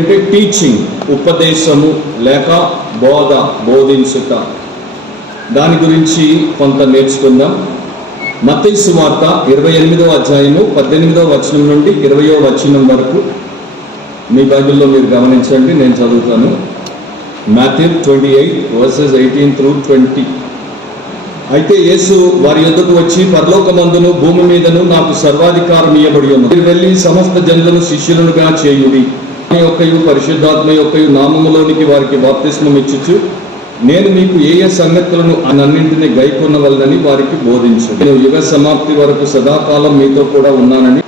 అంటే టీచింగ్, ఉపదేశము లేక బోధ, బోధించుట, దాని గురించి కొంత నేర్చుకుందాం. మత్తయి సువార్త 28వ అధ్యాయము 18వ వచనం నుండి 20వ వచనం వరకు మీ బైబిల్లో మీరు గమనించండి, నేను చదువుతాను. Matthew 28 verses 18 through 20. అయితే యేసు వారి యొద్దకు వచ్చి, పరలోకమందును భూమి మీదను నాకు సర్వాధికారం ఇయ్యబడి ఉన్నది. మీరు వెళ్ళి సమస్త జనులను శిష్యులనుగా చేయుడి, యొక్కయు పరిశుద్ధాత్మ యొక్కయు నామములోనికి వారికి బాప్తిస్మం ఇచ్చుచు, నేను మీకు ఏ ఏ సంగతులను అన్నింటినీ గైకొనవలనని వారికి బోధించు. నేను యుగ సమాప్తి వరకు సదాకాలం మీతో కూడా ఉన్నానని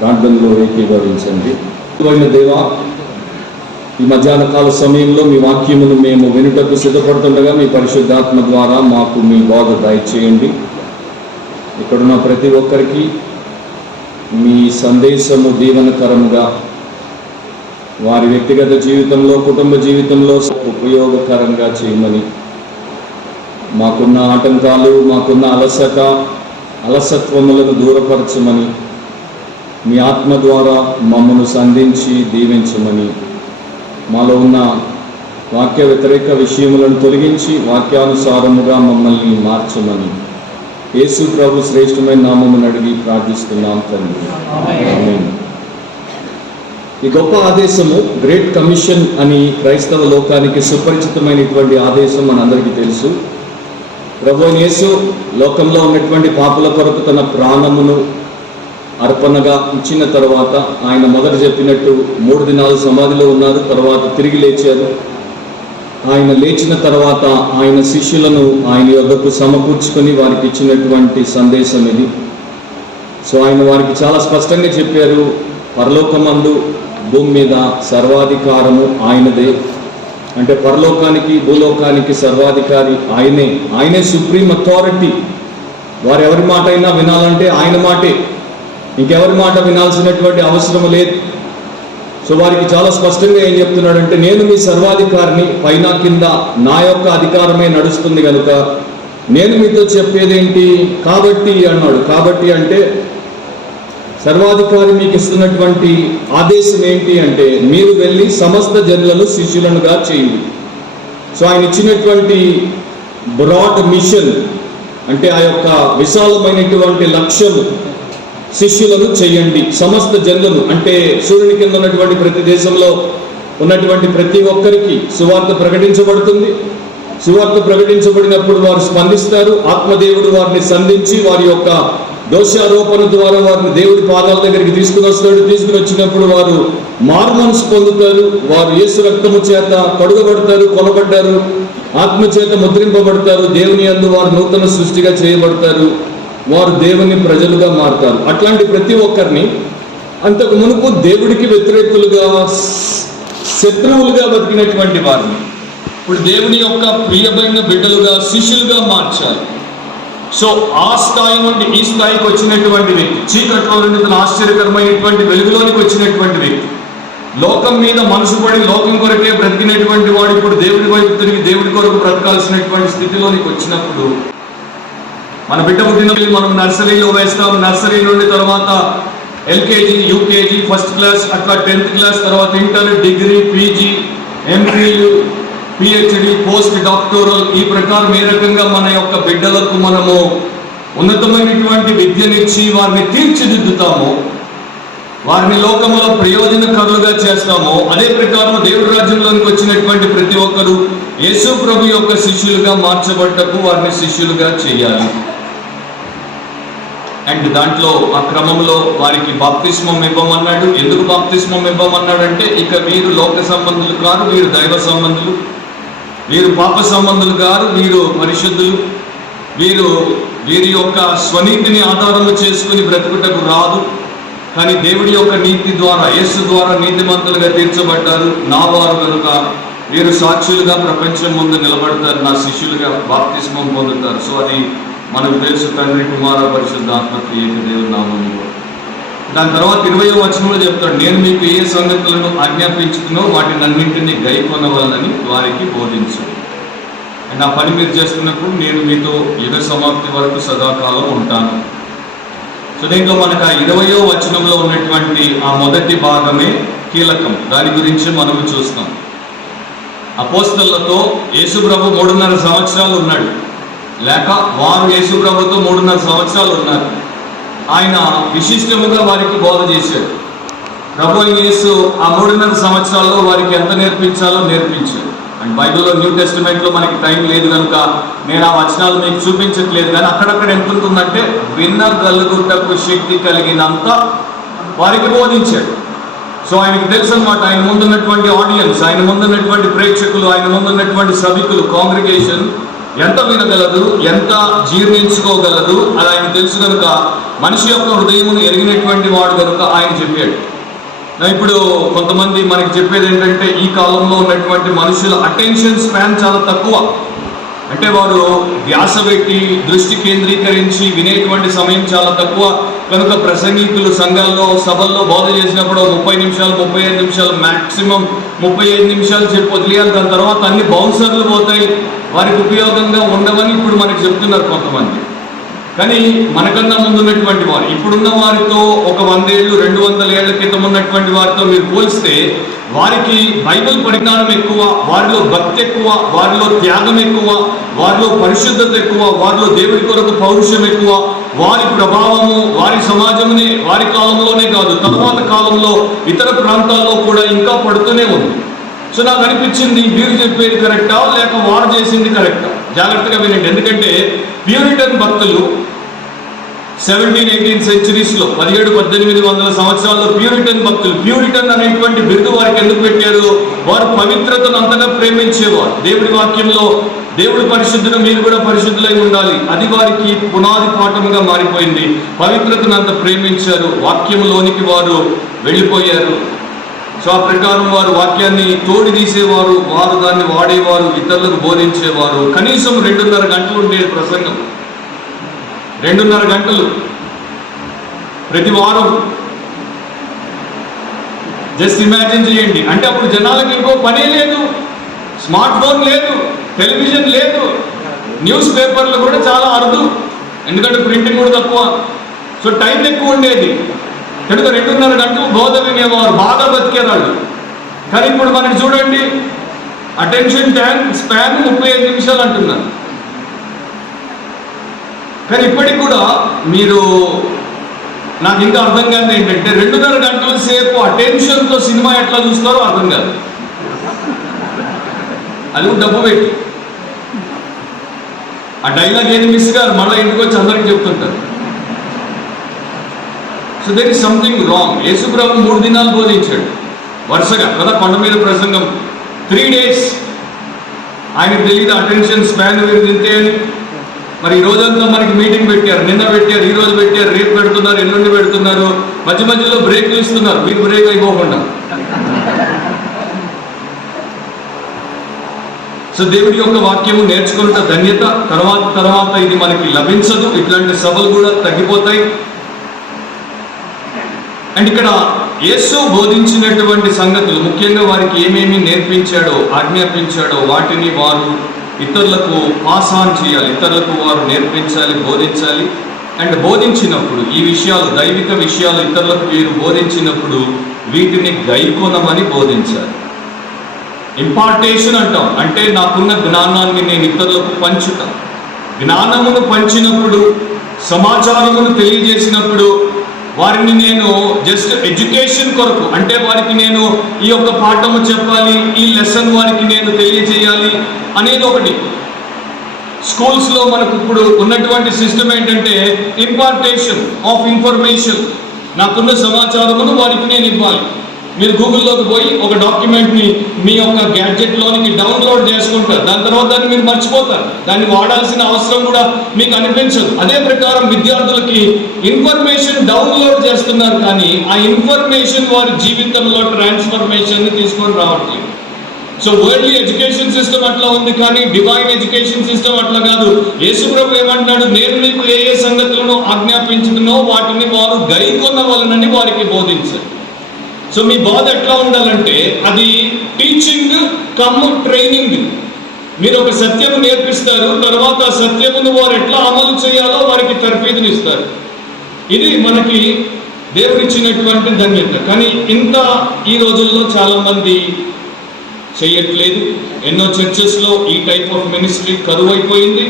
ప్రార్థనలో ఏకీభవించండి. దేవా, ఈ మధ్యాహ్న కాల సమయంలో మీ వాక్యమును మేము వినుటకు సిద్ధపడుతుండగా మీ పరిశుద్ధాత్మ ద్వారా మాకు మీ బోధ దయచేయండి. ఇక్కడున్న ప్రతి ఒక్కరికి మీ సందేశము దీవెనకరముగా, వారి వ్యక్తిగత జీవితంలో, కుటుంబ జీవితంలో ఉపయోగకరంగా చేయమని, మాకున్న ఆటంకాలు, మాకున్న అలసత్వములను దూరపరచమని, మీ ఆత్మ ద్వారా మమ్మను సంధించి దీవించమని, మాలో ఉన్న వాక్య వ్యతిరేక విషయములను తొలగించి వాక్యానుసారముగా మమ్మల్ని మార్చమని యేసు ప్రభు శ్రేష్టమైన నామమును అడిగి ప్రార్థిస్తున్నాం తండ్రి, ఆమేన్. ఈ గొప్ప ఆదేశము గ్రేట్ కమిషన్ అని క్రైస్తవ లోకానికి సుపరిచితమైనటువంటి ఆదేశం మనందరికీ తెలుసు. ప్రభువైన యేసు లోకంలో ఉన్నటువంటి పాపుల కొరకు తన ప్రాణమును అర్పణగా ఇచ్చిన తర్వాత, ఆయన మొదట చెప్పినట్టు 3 దినాలు సమాధిలో ఉన్నారు, తర్వాత తిరిగి లేచారు. ఆయన లేచిన తర్వాత ఆయన శిష్యులను ఆయన యొద్దకు సమకూర్చుకొని వారికి ఇచ్చినటువంటి సందేశం ఇది. సో ఆయన వారికి చాలా స్పష్టంగా చెప్పారు, పరలోకమందు భూమి మీద సర్వాధికారము ఆయనదే. అంటే పరలోకానికి భూలోకానికి సర్వాధికారి ఆయనే సుప్రీం అథారిటీ. వారు ఎవరి మాట అయినా వినాలంటే ఆయన మాటే, ఇంకెవరి మాట వినాల్సినటువంటి అవసరం లేదు. సో వారికి చాలా స్పష్టంగా ఏం చెప్తున్నాడంటే, నేను మీ సర్వాధికారిని, పైన కింద నా యొక్క అధికారమే నడుస్తుంది కనుక నేను మీతో చెప్పేదేంటి కాబట్టి అన్నాడు. కాబట్టి అంటే సర్వాధికారి మీకు ఇస్తున్నటువంటి ఆదేశం ఏంటి అంటే, మీరు వెళ్ళి సమస్త జనులను శిష్యులనుగా చేయండి. సో ఆయన ఇచ్చినటువంటి బ్రాడ్ మిషన్ అంటే ఆ యొక్క విశాలమైనటువంటి లక్ష్యము, శిష్యులను చేయండి, సమస్త జనులను అంటే సూర్యుని కింద ఉన్నటువంటి ప్రతి దేశంలో ఉన్నటువంటి ప్రతి ఒక్కరికి సువార్త ప్రకటించబడుతుంది. సువార్త ప్రకటించబడినప్పుడు వారు స్పందిస్తారు. ఆత్మదేవుడు వారిని సంధించి వారి యొక్క దోషారోపణ ద్వారా వారిని దేవుడి పాదాల దగ్గరికి తీసుకుని వచ్చినప్పుడు వారు మారుమనసు పొందుతారు. వారు యేసు రక్తము చేత కడుగబడతారు, కొనబడ్డారు, ఆత్మ చేత ముద్రింపబడతారు. దేవుని యందు వారు నూతన సృష్టిగా చేయబడతారు. వారు దేవుని ప్రజలుగా మారుతారు. అట్లాంటి ప్రతి ఒక్కరిని అంతకు మునుపు దేవుడికి వ్యతిరేకులుగా, శత్రువులుగా బతికినటువంటి వారిని ఇప్పుడు దేవుని యొక్క ప్రియమైన బిడ్డలుగా, శిష్యులుగా మార్చారు. సో ఆ స్థాయి నుండి ఈ స్థాయికి వచ్చినటువంటి వ్యక్తి, చీకట్లో నుండి తన ఆశ్చర్యకరమైనటువంటి వెలుగులోనికి వచ్చినటువంటి వ్యక్తి, లోకం మీద మనసు పడి లోకం కొరకే బ్రతికినటువంటి వాడు ఇప్పుడు దేవుడి వైపు తిరిగి దేవుడి కొరకు బ్రతకాల్సినటువంటి స్థితిలోనికి వచ్చినప్పుడు, మన బిడ్డ పుట్టిన మనం నర్సరీలో వేస్తాం. నర్సరీ నుండి తర్వాత ఎల్కేజీ, యూకేజీ, ఫస్ట్ క్లాస్, అట్లా 10th క్లాస్, తర్వాత inter, degree, PG, MPhil, PhD, post doctoral, ఈ ప్రకారం ఏ రకంగా మన యొక్క బిడ్డలకు మనము ఉన్నతమైనటువంటి విద్యనిచ్చి వారిని తీర్చిదిద్దుతామో, వారిని లోకంలో ప్రయోజనకరులుగా చేస్తామో, అదే ప్రకారం దేవుడి రాజ్యంలోనికి వచ్చినటువంటి ప్రతి ఒక్కరూ యేసు ప్రభు యొక్క శిష్యులుగా మార్చబడ్డకు వారిని శిష్యులుగా చేయాలి. అండ్ దాంట్లో ఆ క్రమంలో వారికి బాప్తిస్మం ఇవ్వమన్నాడు. ఎందుకు బాప్తిస్మం ఇవ్వమన్నాడంటే, ఇక వీరు లోక సంబంధులు కాదు, వీరు దైవ సంబంధులు, వీరు పాప సంబంధులు కాదు, వీరు పరిశుద్ధులు, వీరి యొక్క స్వనీతిని ఆధారము చేసుకుని బ్రతుకుటకు రాదు, కానీ దేవుడి యొక్క నీతి ద్వారా, యేసు ద్వారా నీతిమంతులుగా తీర్చబడ్డారు. నా వారు కనుక వీరు సాక్షులుగా ప్రపంచం ముందు నిలబడతారు, నా శిష్యులుగా బాప్తిస్మం పొందుతారు. సో అది మనకు తెలుసు, తండ్రి, కుమార, పరిశుద్ధాత్మకి ఏకదేవుని నామములో. దాని తర్వాత 20వ వచనంలో చెప్తాడు, నేను మీకు ఏ సంగతులను ఆజ్ఞాపించుతున్నో వాటిని అన్నింటినీ గైకొనవలనని వారికి బోధించు. అండ్ ఆ పని మీరు చేస్తున్నప్పుడు నేను మీతో యుగ సమాప్తి వరకు సదాకాలం ఉంటాను. సో దీంట్లో మనకు ఆ 20వ వచనంలో ఉన్నటువంటి ఆ మొదటి భాగమే కీలకం. దాని గురించి మనం చూస్తాం. అపోస్తలులతో యేసుప్రభు 3.5 సంవత్సరాలు ఉన్నాడు, లేక వారు యేసుప్రభుతో 3.5 సంవత్సరాలు ఉన్నారు. ఆయన విశిష్టముగా వారికి బోధ చేశాడు. ప్రభు అయిన యేసు ఆ 3.5 సంవత్సరాల్లో వారికి ఎంత నేర్పించాలో నేర్పించాడు. అండ్ బైబిల్లో న్యూ టెస్టిమెంట్లో మనకి టైం లేదు కనుక నేను ఆ వచనాలు మీకు చూపించట్లేదు, కానీ అక్కడక్కడ ఎంత ఉంటుందంటే వినగలుగుటకు శక్తి కలిగినంత వారికి బోధించాడు. సో ఆయనకు తెలుసు అన్నమాట, ఆయన ముందున్నటువంటి ఆడియన్స్, ఆయన ముందున్నటువంటి ప్రేక్షకులు, ఆయన ముందున్నటువంటి సభికులు, కాంగ్రిగేషన్ ఎంత వినగలదు, ఎంత జీర్ణించుకోగలదు అది ఆయన తెలుసు కనుక, మనిషి యొక్క హృదయమును ఎరిగినటువంటి వాడు కనుక ఆయన చెప్పాడు. ఇప్పుడు కొంతమంది మనకి చెప్పేది ఏంటంటే, ఈ కాలంలో ఉన్నటువంటి మనుషుల అటెన్షన్ స్పాన్ చాలా తక్కువ. అంటే వారు ధ్యాస పెట్టి దృష్టి కేంద్రీకరించి వినేటువంటి సమయం చాలా తక్కువ కనుక ప్రసంగికులు సంఘాల్లో సభల్లో బోధ చేసినప్పుడు 30 నిమిషాలు 35 నిమిషాలు మ్యాక్సిమం 35 నిమిషాలు చెప్పి వదిలేయాలి. దాని తర్వాత అన్ని బౌన్సర్లు పోతాయి, వారికి ఉపయోగంగా ఉండవని ఇప్పుడు మనకి చెప్తున్నారు కొంతమంది. కానీ మనకన్నా ముందున్నటువంటి వారు, ఇప్పుడున్న వారితో ఒక 100 ఏళ్ళు 200 ఏళ్ల క్రితం ఉన్నటువంటి వారితో మీరు పోలిస్తే వారికి బైబిల్ పరిజ్ఞానం ఎక్కువ, వారిలో భక్తి ఎక్కువ, వారిలో త్యాగం ఎక్కువ, వారిలో పరిశుద్ధత ఎక్కువ, వారిలో దేవుడి కొరకు పౌరుషం ఎక్కువ. వారి ప్రభావము వారి సమాజమునే వారి కాలంలోనే కాదు, తర్వాత కాలంలో ఇతర ప్రాంతాల్లో కూడా ఇంకా పడుతూనే ఉంది. సో నాకు అనిపించింది, వీరు చెప్పేది కరెక్టా లేక వారు చేసింది కరెక్టా? జాగ్రత్తగా వినండి. ఎందుకంటే ప్యూరిటన్ భక్తులు 17-18 సెంచురీస్లో 1700-1800 సంవత్సరాల్లో ప్యూరిటన్ భక్తులు, ప్యూరిటన్ అనేటువంటి బిరుదు వారికి ఎందుకు పెట్టారు? వారు పవిత్రతను అంతగా ప్రేమించేవారు. దేవుడి వాక్యంలో దేవుడి పరిశుద్ధుడు, మీరు కూడా పరిశుద్ధులై ఉండాలి, అది వారికి పునాది పాఠముగా మారిపోయింది. పవిత్రతను అంత ప్రేమించారు, వాక్యంలోనికి వారు వెళ్ళిపోయారు. సో ఆ ప్రకారం వారు వాక్యాన్ని తోడి తీసేవారు, వారు దాన్ని వాడేవారు, ఇతరులకు బోధించేవారు. కనీసం 2.5 గంటలు ఉండేది ప్రసంగం, 2.5 గంటలు ప్రతి వారం. జస్ట్ ఇమాజిన్ చేయండి. అంటే అప్పుడు జనాలకు ఇంకో పనే లేదు, స్మార్ట్ ఫోన్ లేదు, టెలివిజన్ లేదు, న్యూస్ పేపర్లు కూడా చాలా అరుదు, ఎందుకంటే ప్రింటింగ్ కూడా తక్కువ. సో టైం ఎక్కువ ఉండేది కనుక 2.5 గంటలు బోధ వినేవారు, బాగా బతికేవాళ్ళు. కానీ ఇప్పుడు మనకి చూడండి, అటెన్షన్ స్పాన్ 35 నిమిషాలు అంటున్నారు. కానీ ఇప్పటికి కూడా మీరు, నాకు ఇంకా అర్థం కాదు ఏంటంటే, 2.5 గంటల సేపు అటెన్షన్తో సినిమా ఎట్లా చూస్తారో అర్థం కాదు. అది డబ్బు పెట్టి ఆ డైలాగ్ ఏది మిస్ గారు మళ్ళీ ఇంటికి వచ్చి అందరికి చెప్తుంటారు. So there is something wrong. Yesuprabhu 3 దినాలు బోధించాడు వరుసగా కదా, కొండ మీద ప్రసంగం 3 days. ఆయనకు తెలియదు అటెన్షన్ స్పాన్ విరిదింతే అని. మరి ఈ రోజంతా మనకి మీటింగ్ పెట్టారు, నిన్న పెట్టారు, ఈ రోజు పెట్టారు, రేపు పెడుతున్నారు, ఎల్లుండి పెడుతున్నారు, మధ్య మధ్యలో బ్రేక్లు ఇస్తున్నారు, మీకు బ్రేక్ అయిపోకుండా. సో దేవుడి యొక్క వాక్యము నేర్చుకున్న ధన్యత తర్వాత ఇది మనకి లభించదు. ఇట్లాంటి సభలు కూడా తగ్గిపోతాయి. అండ్ ఇక్కడ యేసు బోధించినటువంటి సంగతులు, ముఖ్యంగా వారికి ఏమేమి నేర్పించాడో, ఆజ్ఞాపించాడో వాటిని వారు ఇతరులకు పాస్ ఆన్ చేయాలి, ఇతరులకు వారు నేర్పించాలి, బోధించాలి. అండ్ బోధించినప్పుడు ఈ విషయాలు, దైవిక విషయాలు ఇతరులకు వీరు బోధించినప్పుడు వీటిని గైకొనమని బోధించాలి. ఇంపార్టేషన్ అంటాం, అంటే నాకున్న జ్ఞానాన్ని నేను ఇతరులకు పంచుతాను. జ్ఞానమును పంచినప్పుడు, సమాచారమును తెలియజేసినప్పుడు వారిని నేను జస్ట్ ఎడ్యుకేషన్ కొరకు, అంటే వారికి నేను ఈ యొక్క పాఠము చెప్పాలి, ఈ లెసన్ వారికి నేను తెలియజేయాలి అనేది ఒకటి. స్కూల్స్లో మనకు ఇప్పుడు ఉన్నటువంటి సిస్టమ్ ఏంటంటే ఇంపార్టేషన్ ఆఫ్ ఇన్ఫర్మేషన్. నాకున్న సమాచారమును వారికి నేను ఇవ్వాలి. మీరు గూగుల్లోకి పోయి ఒక డాక్యుమెంట్ని మీ యొక్క గ్యాడ్జెట్లోనికి డౌన్లోడ్ చేసుకుంటారు, దాని తర్వాత దాన్ని మీరు మర్చిపోతారు, దాన్ని వాడాల్సిన అవసరం కూడా మీకు అనిపించదు. అదే ప్రకారం విద్యార్థులకి ఇన్ఫర్మేషన్ డౌన్లోడ్ చేస్తున్నారు, కానీ ఆ ఇన్ఫర్మేషన్ వారి జీవితంలో ట్రాన్స్ఫర్మేషన్ని తీసుకొని రావట్లేదు. సో వరల్డ్లీ ఎడ్యుకేషన్ సిస్టమ్ అట్లా ఉంది, కానీ డివైన్ ఎడ్యుకేషన్ సిస్టమ్ అట్లా కాదు. యేసుప్రభు ఏమంటున్నాడు? నేను మీకు ఏ ఏ సంగతులను ఆజ్ఞాపించుతున్నో వాటిని వారు గైకొనవలనని వారికి బోధించారు. సో మీ బోధ ఎట్లా ఉండాలంటే అది టీచింగ్ కమ్ ట్రైనింగ్. మీరు ఒక సత్యము నేర్పిస్తారు, తర్వాత ఆ సత్యమును వారు ఎట్లా అమలు చేయాలో వారికి తర్ఫీదునిస్తారు. ఇది మనకి దేవుడిచ్చినటువంటి ధన్యత. కానీ ఇంత ఈ రోజుల్లో చాలామంది చేయట్లేదు. ఎన్నో చర్చెస్లో ఈ టైప్ ఆఫ్ మినిస్ట్రీ కరువు అయిపోయింది.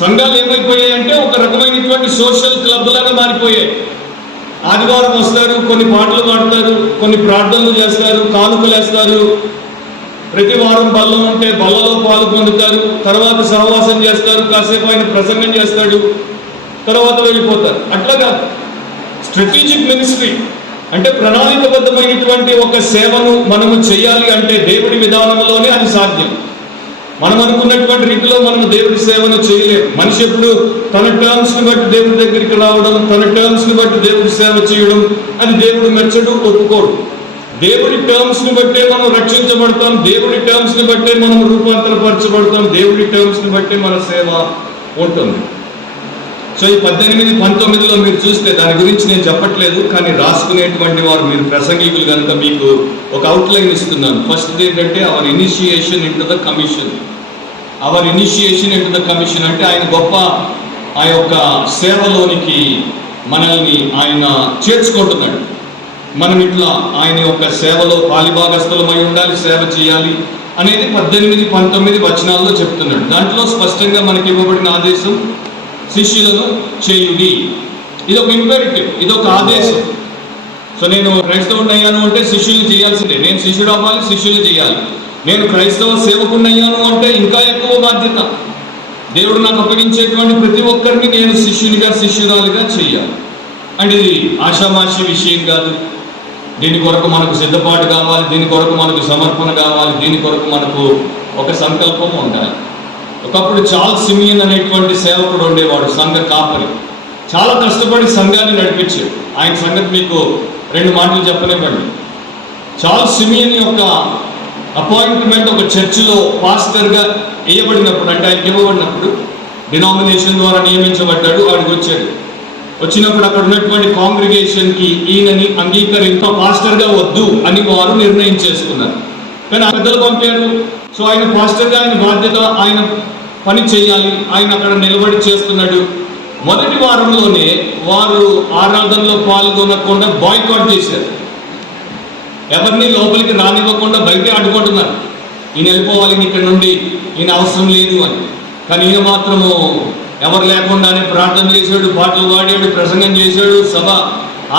సంఘాలు ఏమైపోయాయి అంటే ఒక రకమైనటువంటి సోషల్ క్లబ్ లాగా మారిపోయాయి. ఆదివారం వస్తారు, కొన్ని పాటలు పాడతారు, కొన్ని ప్రార్థనలు చేస్తారు, కానుకలు వేస్తారు, ప్రతి వారం బల్ల ఉంటే బల్లలో పాలు పొందుతారు, తర్వాత సహవాసం చేస్తారు, కాసేపు ఆయన ప్రసంగం చేస్తాడు, తర్వాత వెళ్ళిపోతారు. అట్లా కాదు. స్ట్రాటజిక్ మినిస్ట్రీ అంటే ప్రణాళికబద్ధమైనటువంటి ఒక సేవను మనము చేయాలి అంటే దేవుడి విధానంలోనే అది సాధ్యం. మనం అనుకున్నటువంటి రీతిలో మనం దేవుడి సేవను చేయలేము. మనిషి ఎప్పుడు తన టర్మ్స్ని బట్టి దేవుడి దగ్గరికి రావడం, తన టర్మ్స్ని బట్టి దేవుడి సేవ చేయడం, అది దేవుడు మెచ్చడు, ఒప్పుకోడు. దేవుడి టర్మ్స్ని బట్టే మనం రక్షించబడతాం, దేవుడి టర్మ్స్ని బట్టే మనం రూపాంతరపరచబడతాం, దేవుడి టర్మ్స్ని బట్టే మన సేవ ఉంటుంది. సో ఈ 18, 19లో మీరు చూస్తే దాని గురించి నేను చెప్పట్లేదు, కానీ రాసుకునేటువంటి వారు మీరు ప్రసంగికులు కనుక మీకు ఒక అవుట్లైన్ ఇస్తున్నాను. ఫస్ట్ ఏంటంటే our initiation into the commission. Our initiation into the commission అంటే ఆయన గొప్ప ఆ యొక్క సేవలోనికి మనల్ని ఆయన చేర్చుకుంటున్నాడు. మనం ఇట్లా ఆయన యొక్క సేవలో పాలిభాగస్థులమై ఉండాలి, సేవ చేయాలి అనేది 18, 19 వచనాల్లో చెప్తున్నాడు. దాంట్లో స్పష్టంగా మనకి ఇవ్వబడిన ఆదేశం శిష్యులను చేయుడి. ఇది ఒక ఇంపెరిటివ్, ఇది ఒక ఆదేశం. సో నేను క్రైస్తవుని అయ్యాను అంటే శిష్యులు చేయాల్సిందే. నేను శిష్యుడు అవ్వాలి, శిష్యులు చేయాలి. నేను క్రైస్తవ సేవకుని అయ్యాను అంటే ఇంకా ఎక్కువ బాధ్యత. దేవుడు నాకు అప్పగించేటువంటి ప్రతి ఒక్కరిని నేను శిష్యునిగా, శిష్యురాలుగా చేయాలి. అండ్ ఇది ఆషామాషి విషయం కాదు. దీని కొరకు మనకు సిద్ధపాటు కావాలి, దీని కొరకు మనకు సమర్పణ కావాలి, దీని కొరకు మనకు ఒక సంకల్పం ఉండాలి. ఒకప్పుడు చార్ల్స్ సిమియన్ అనేటువంటి సేవకుడు ఉండేవాడు, సంఘ కాపరి. చాలా కష్టపడి సంఘాన్ని నడిపించాడు. ఆయన సంగతి మీకు 2 మాటలు చెప్పనివ్వండి. చార్ల్స్ సిమియన్ యొక్క అపాయింట్మెంట్ ఒక చర్చిలో పాస్టర్గా వేయబడినప్పుడు, అంటే ఆయనకి ఇవ్వబడినప్పుడు, డినామినేషన్ ద్వారా నియమించబడ్డాడు. ఆడికి వచ్చాడు. వచ్చినప్పుడు అక్కడ ఉన్నటువంటి కాంగ్రిగేషన్కి ఈయనని అంగీకరించ పాస్టర్గా వద్దు అని వారు నిర్ణయం చేసుకున్నారు. కానీ ఆ పెద్దలు పంపారు. సో ఆయన పాస్టర్గా ఆయన బాధ్యత, ఆయన పని చేయాలి. ఆయన అక్కడ నిలబడి చేస్తున్నాడు. మొదటి వారంలోనే వారు ఆరాధనలో పాల్గొనకుండా బాయ్కాట్ చేశారు. ఎవరిని లోపలికి రానివ్వకుండా బయటే అడ్డుకుంటున్నారు. ఈయన వెళ్ళిపోవాలి, ఇక్కడ నుండి ఈయన అవసరం లేదు అని. కానీ ఈయన మాత్రము ఎవరు లేకుండానే ప్రార్థన చేశాడు, పాటలు పాడాడు, ప్రసంగం చేశాడు, సభ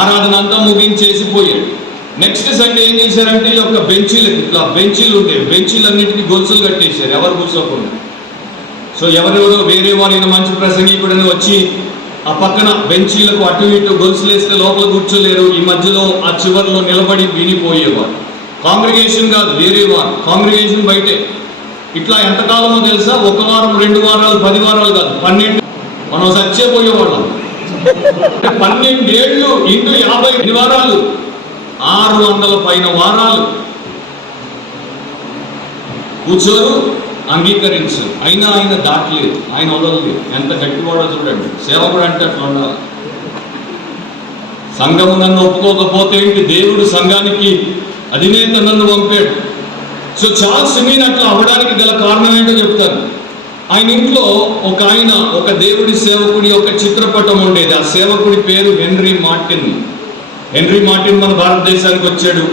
ఆరాధన అంతా ముగించేసి పోయాడు. నెక్స్ట్ సండే ఏం చేశారంటే ఈ యొక్క బెంచీలకి, ఇట్లా బెంచీలు ఉండేవి, బెంచీలన్నింటికి గొలుసులు కట్టేశారు ఎవరు కూర్చోకుండా. సో ఎవరెవరో వేరే వాళ్ళు మంచి ప్రసంగికుడని వచ్చి ఆ పక్కన బెంచీలకు అటు ఇటు గొలుసులు వేస్తే లోపల కూర్చోలేరు. ఈ మధ్యలో ఆ చివరిలో నిలబడి వినిపోయేవారు. కాంగ్రిగేషన్ కాదు, వేరే వారు, కాంగ్రిగేషన్ బయటే. ఇట్లా ఎంతకాలమో తెలుసా? 1 వారం, 2 వారాలు, 10 వారాలు కాదు, 12. మనం చచ్చిపోయేవాళ్ళం. 12 ఏళ్ళు ఇంటూ 50 వారాలు, 600 పైన వారాలు కూర్చోరు, అంగీకరించు. అయినా ఆయన దాటలేదు, ఆయన వదలలేదు. ఎంత గట్టివాడో చూడండి. సేవకుడు అంటే అట్లా ఉండాలి. సంఘము నన్ను ఒప్పుకోకపోతే ఏంటి, దేవుడు సంఘానికి అధినేత నన్ను పంపాడు. సో చార్ల్స్ సిమియన్ అట్లా అవ్వడానికి గల కారణం ఏంటో చెప్తాను. ఆయన ఇంట్లో ఒక దేవుడి సేవకుడి యొక్క చిత్రపటం ఉండేది. ఆ సేవకుడి పేరు హెన్రీ మార్టిన్. హెన్రీ మార్టిన్ మన భారతదేశానికి వచ్చాడు.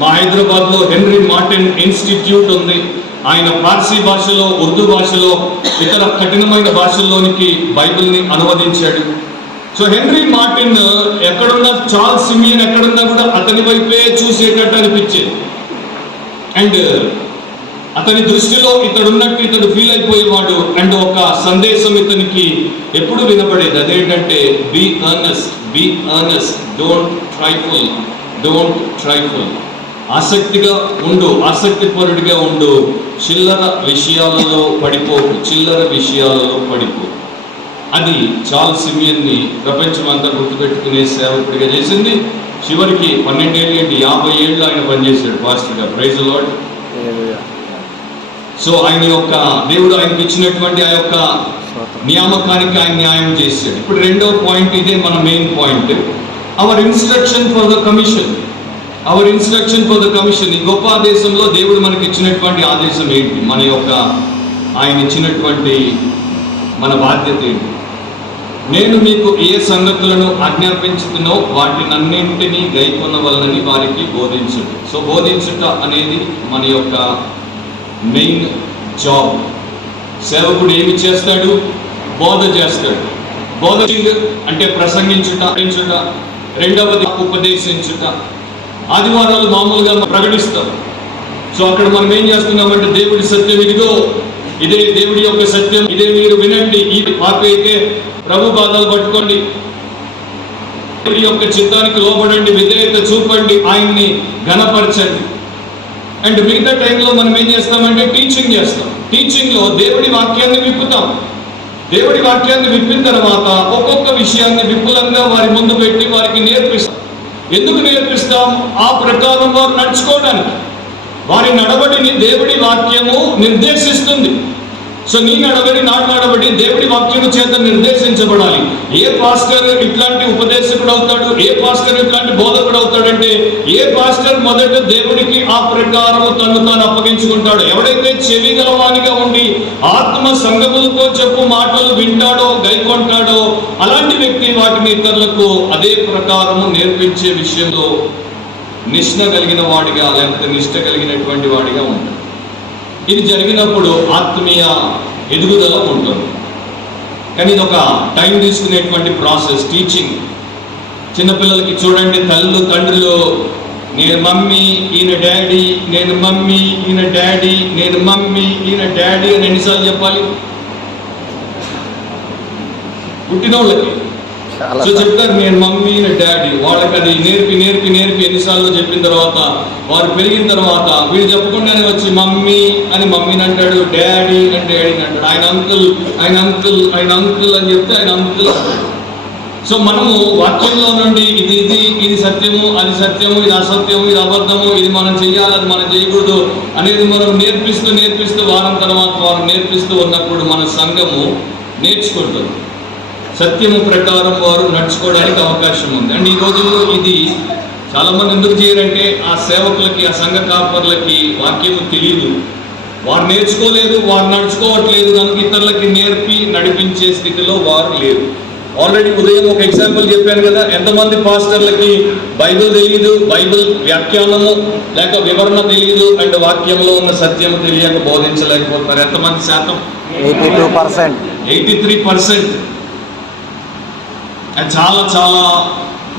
మా హైదరాబాద్లో హెన్రీ మార్టిన్ ఇన్స్టిట్యూట్ ఉంది. ఆయన పార్సీ భాషలో, ఉర్దూ భాషలో, ఇతర కఠినమైన భాషల్లోనికి బైబిల్ని అనువదించాడు. సో హెన్రీ మార్టిన్ ఎక్కడున్నా, చార్ల్స్ సిమియన్ ఎక్కడున్నా కూడా అతని వైపే చూసేటట్టు అనిపించేది. అండ్ అతని దృష్టిలో ఇతడున్నట్టు ఇతడు ఫీల్ అయిపోయేవాడు. అండ్ ఒక సందేశం ఇతనికి ఎప్పుడు వినపడేది. అదేంటంటే బీ అర్నెస్ట్, డోంట్ ట్రైఫుల్. ఆసక్తిగా ఉండు, ఆసక్తిపరుడిగా ఉండు, చిల్లర విషయాలలో పడిపో. అది చార్ల్స్ సిమియన్ని ప్రపంచమంతా గుర్తుపెట్టుకునే సేవకుడిగా చేసింది. చివరికి 12 ఏళ్ళు ఏంటి, 50 ఏళ్ళు ఆయన పనిచేశాడు పాస్టర్గా. Praise the lord. సో ఆయన యొక్క దేవుడు ఆయనకి ఇచ్చినటువంటి ఆ యొక్క నియామకానికి ఆయన న్యాయం చేశాడు. ఇప్పుడు 2వ పాయింట్, ఇదే మన main point. Our instruction for the commission. ఈ గొప్ప ఆదేశంలో దేవుడు మనకి ఇచ్చినటువంటి ఆదేశం ఏంటి, ఆయన ఇచ్చినటువంటి మన బాధ్యత ఏంటి? నేను మీకు ఏ సంగతులను ఆజ్ఞాపించుతునో వాటినన్నింటినీ గైకొనవలనని వారికి బోధించుట. సో బోధించుట అనేది మన యొక్క మెయిన్ జాబ్. సేవకుడు ఏమి చేస్తాడు? బోధ చేస్తాడు. బోధ అంటే ప్రసంగించుట. రెండవది ఉపదేశించుట. ఆదివారాలు మామూలుగా ప్రకటిస్తాం. సో అక్కడ మనం ఏం చేస్తున్నామంటే దేవుడి సత్యం ఇదిగో, ఇదే దేవుడి యొక్క సత్యం, ఇదే మీరు వినండి. ఈ పాపి అయితే ప్రభు పాదాలు పట్టుకోండి, దేవుడి యొక్క చిత్తానికి లోబడండి, విధేయత చూపండి, ఆయన్ని ఘనపరచండి. అండ్ మిగతా టైంలో మనం ఏం చేస్తామంటే టీచింగ్ చేస్తాం. టీచింగ్లో దేవుడి వాక్యాన్ని విప్పుతాం. దేవుడి వాక్యాన్ని విప్పిన తర్వాత ఒక్కొక్క విషయాన్ని విపులంగా వారి ముందు పెట్టి వారికి నేర్పిస్తాం. ఎందుకు నేర్పిస్తాం? ఆ ప్రకారం వారు నడుచుకోవడానికి. వారి నడవడిని దేవుడి వాక్యము నిర్దేశిస్తుంది. సో నీ నడవడి, నా నడవడి దేవుడి వాక్యము చేత నిర్దేశించబడాలి. ఏ పాస్టర్ ఇట్లాంటి ఉపదేశకుడు అవుతాడు, ఏ పాస్టర్ ఇట్లాంటి బోధకుడు అవుతాడంటే ఏ పాస్టర్ మొదట దేవుడికి ఆ ప్రకారము తను తాను అప్పగించుకుంటాడు. ఎవడైతే చెవి గలవానిగా ఉండి ఆత్మ సంగములతో చెప్పు మాటలు వింటాడో, గైకొంటాడో, అలాంటి వ్యక్తి వాటిని ఇతరులకు అదే ప్రకారము నేర్పించే విషయంలో నిష్ణ కలిగిన వాడిగా, లేకపోతే నిష్ట కలిగినటువంటి వాడిగా ఉంటాడు. ఇది జరిగినప్పుడు ఆత్మీయ ఎదుగుదల ఉంటుంది. కానీ ఇది ఒక టైం తీసుకునేటువంటి ప్రాసెస్. టీచింగ్ చిన్నపిల్లలకి చూడండి, తల్లు తండ్రులు నేను మమ్మీ ఈయన డాడీ, నేను మమ్మీ ఈయన డాడీ, నేను మమ్మీ ఈయన డాడీ అని ఎన్నిసార్లు చెప్పాలి? పుట్టినోళ్ళకి సో చెప్తారు నేను మమ్మీ డాడీ. వాళ్ళకి అది నేర్పి నేర్పి నేర్పి ఎన్నిసార్లు చెప్పిన తర్వాత వారు పెరిగిన తర్వాత వీడు చెప్పకుండానే వచ్చి మమ్మీ అని మమ్మీని అంటాడు, డాడీ అని డాడీని అంటాడు, ఆయన అంకుల్ ఆయన అంకుల్ ఆయన అంకుల్ అని చెప్తే ఆయన అంకుల్ అంటాడు. సో మనము వాక్యంలో నుండి ఇది ఇది ఇది సత్యము, అది సత్యము, ఇది అసత్యము, ఇది అబద్ధము, ఇది మనం చెయ్యాలి, అది మనం చేయకూడదు అనేది మనం నేర్పిస్తూ నేర్పిస్తూ వారం తర్వాత వారు నేర్పిస్తూ ఉన్నప్పుడు మన సంఘము నేర్చుకుంటుంది. సత్యము ప్రకారం వారు నడుచుకోవడానికి అవకాశం ఉంది. అండ్ ఈ రోజుల్లో ఇది చాలామంది ఎందుకు చేయరంటే ఆ సేవకులకి, ఆ సంఘ కాపర్లకి వాక్యము తెలియదు, వారు నేర్చుకోలేదు, వారు నడుచుకోవట్లేదు, కనుక ఇతరులకి నేర్పి నడిపించే స్థితిలో వారు లేరు. ఆల్రెడీ ఉదయం ఒక ఎగ్జాంపుల్ చెప్పాను కదా, ఎంతమంది పాస్టర్లకి బైబిల్ తెలియదు, బైబిల్ వ్యాఖ్యానము లేక వివరణ తెలియదు, అండ్ వాక్యంలో ఉన్న సత్యము తెలియక బోధించలేకపోతారు. ఎంతమంది శాతం? 82%. 83%. అది చాలా చాలా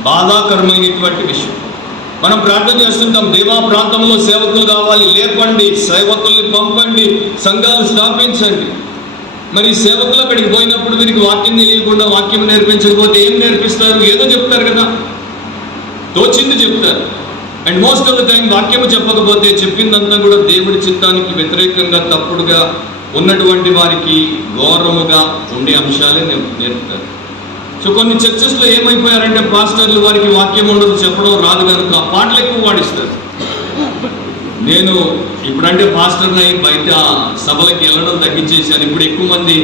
బాధాకరమైనటువంటి విషయం. మనం ప్రార్థన చేస్తుంటాం, దేవా ప్రాంతంలో సేవకులు కావాలి, లేపండి, సేవకుల్ని పంపండి, సంఘాలు స్థాపించండి. మరి సేవకులు అక్కడికి పోయినప్పుడు వీరికి వాక్యం తెలియకుండా, వాక్యం నేర్పించకపోతే ఏం నేర్పిస్తారు? ఏదో చెప్తారు కదా, తోచింది చెప్తారు. And most of the time వాక్యము చెప్పకపోతే చెప్పిందంతా కూడా దేవుడి చిత్తానికి వ్యతిరేకంగా, తప్పుడుగా ఉన్నటువంటి వారికి ఘోరముగా ఉండే అంశాలే నేర్పుతారు. సో కొన్ని చర్చెస్లో ఏమైపోయారంటే పాస్టర్లు వారికి వాక్యం ఉండదు, చెప్పడం రాదు కనుక పాటలు ఎక్కువ పాడిస్తారు. నేను ఇప్పుడంటే పాస్టర్ని అయి బయట సభలకి వెళ్ళడం తగ్గించేశాను. ఇప్పుడు ఎక్కువ మంది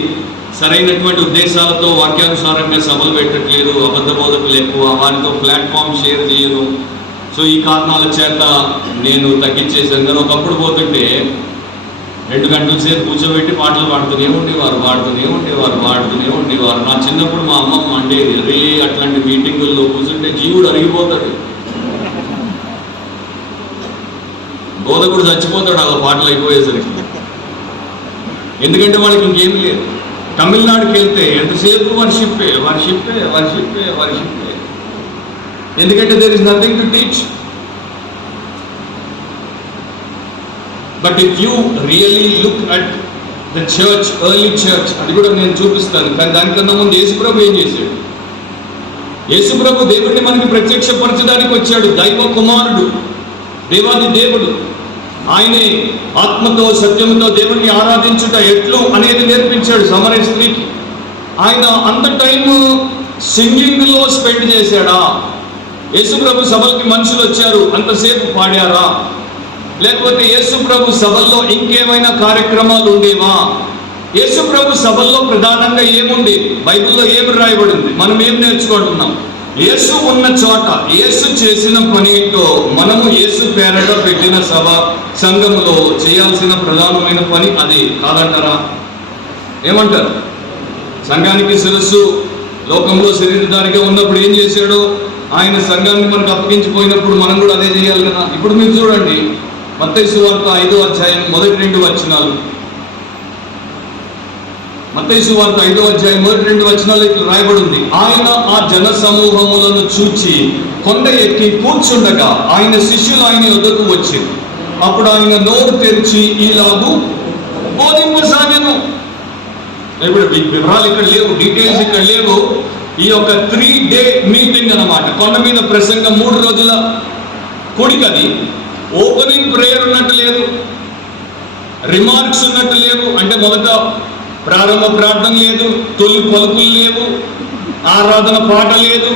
సరైనటువంటి ఉద్దేశాలతో వాక్యానుసారంగా సభలు పెట్టట్లేదు, అబద్ధ బోధకులు ఎక్కువ, వారితో ప్లాట్ఫామ్ షేర్ చేయను. సో ఈ కారణాల చేత నేను తగ్గించేశాను. కానీ ఒకప్పుడు పోతుంటే 2 గంటల సేపు కూర్చోబెట్టి పాటలు పాడుతూనే ఉండేవారు. నా చిన్నప్పుడు మా అమ్మమ్మ అండేది, అదే అట్లాంటి మీటింగుల్లో కూర్చుంటే జీవుడు అరిగిపోతాడు, బోధకుడు చచ్చిపోతాడు అలా పాటలు అయిపోయేసరికి. ఎందుకంటే వాళ్ళకి ఇంకేం లేదు. తమిళనాడుకి వెళ్తే ఎంతసేపు వర్షిప్పే. ఎందుకంటే there is nothing to teach. But if you really look at the church, early church, అది కూడా నేను చూపిస్తాను. కానీ దానికన్నా ముందు యేసుప్రభు ఏం చేశాడు? యేసుప్రభు దేవుడిని మనకి ప్రత్యక్షపరచడానికి వచ్చాడు. దైవ కుమారుడు, దేవాది దేవుడు. ఆయనే ఆత్మతో సత్యముతో దేవుడిని ఆరాధించుట ఎట్లు అనేది నేర్పించాడు సమరయ స్త్రీకి. ఆయన అంత టైము సింగింగ్లో స్పెండ్ చేశాడా? యేసుప్రభు సభలకి మనుషులు వచ్చారు, అంతసేపు పాడారా? లేకపోతే యేసుప్రభు సభల్లో ఇంకేమైనా కార్యక్రమాలు ఉండేవా? యేసుప్రభు సభల్లో ప్రధానంగా ఏముండేది? బైబిల్లో ఏమి రాయబడింది? మనం ఏం నేర్చుకుంటున్నాం? యేసు ఉన్న చోట యేసు చేసిన పని ఏంటో మనము యేసు పేరట పెట్టిన సభ సంఘంలో చేయాల్సిన ప్రధానమైన పని అది కాదంటారా? ఏమంటారు? సంఘానికి శిరస్సు లోకంలో శరీరధారిగా ఉన్నప్పుడు ఏం చేశాడో ఆయన సంఘాన్ని మనకు అప్పగించిపోయినప్పుడు మనం కూడా అదే చేయాలి కదా. ఇప్పుడు మీరు చూడండి, మత్తయి సువార్త 5వ అధ్యాయం మొదటి 2 వచనాలు. మత్తయి సువార్త 5వ అధ్యాయం మొదటి 2 వచనాలు ఇట్లా రాయబడి ఉంది. ఆయన ఆ జన సమూహములను చూచి కొండ ఎక్కి కూర్చుండగా ఆయన శిష్యులు ఆయన యొద్దకు వచ్చారు. అప్పుడు ఆయన నోరు తెరిచి ఇలాగు బోధింపసాగెను. ఇప్పుడు వివరాలు ఇక్కడ లేవు, డీటెయిల్స్ ఇక్కడ లేవు. ఈ యొక్క 3 డే మీటింగ్ అన్నమాట. కొండ మీద ప్రసంగం 3 రోజుల కూడికది. ఓపెనింగ్ ప్రేయర్ ఉన్నట్టు లేదు, రిమార్క్స్ ఉన్నట్టు లేవు. అంటే మొదట ప్రారంభ ప్రార్థన లేదు, తొలి పలుకులు లేవు, ఆరాధన పాట లేదు,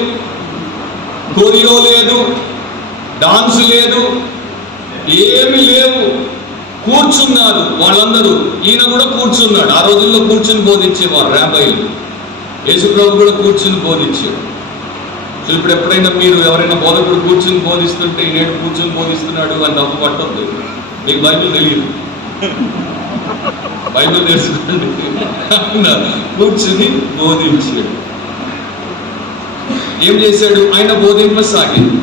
కోరియో లేదు, డాన్స్ లేదు, ఏమి లేవు. కూర్చున్నారు వాళ్ళందరూ. ఈయన కూడా కూర్చున్నాడు. ఆ రోజుల్లో కూర్చుని బోధించేవారు రాబైలు. యేసుప్రభు కూడా కూర్చుని బోధించాడు. సో ఇప్పుడు ఎప్పుడైనా మీరు ఎవరైనా బోధకుడు కూర్చుని బోధిస్తుంటే నేడు కూర్చుని బోధిస్తున్నాడు అని తప్పు పట్టద్దు. నీకు బైబిల్ తెలియదు, బైబిల్ తెలుసుకోండి. కూర్చుని బోధించాడు. ఏం చేశాడు? ఆయన బోధింపసాగింది.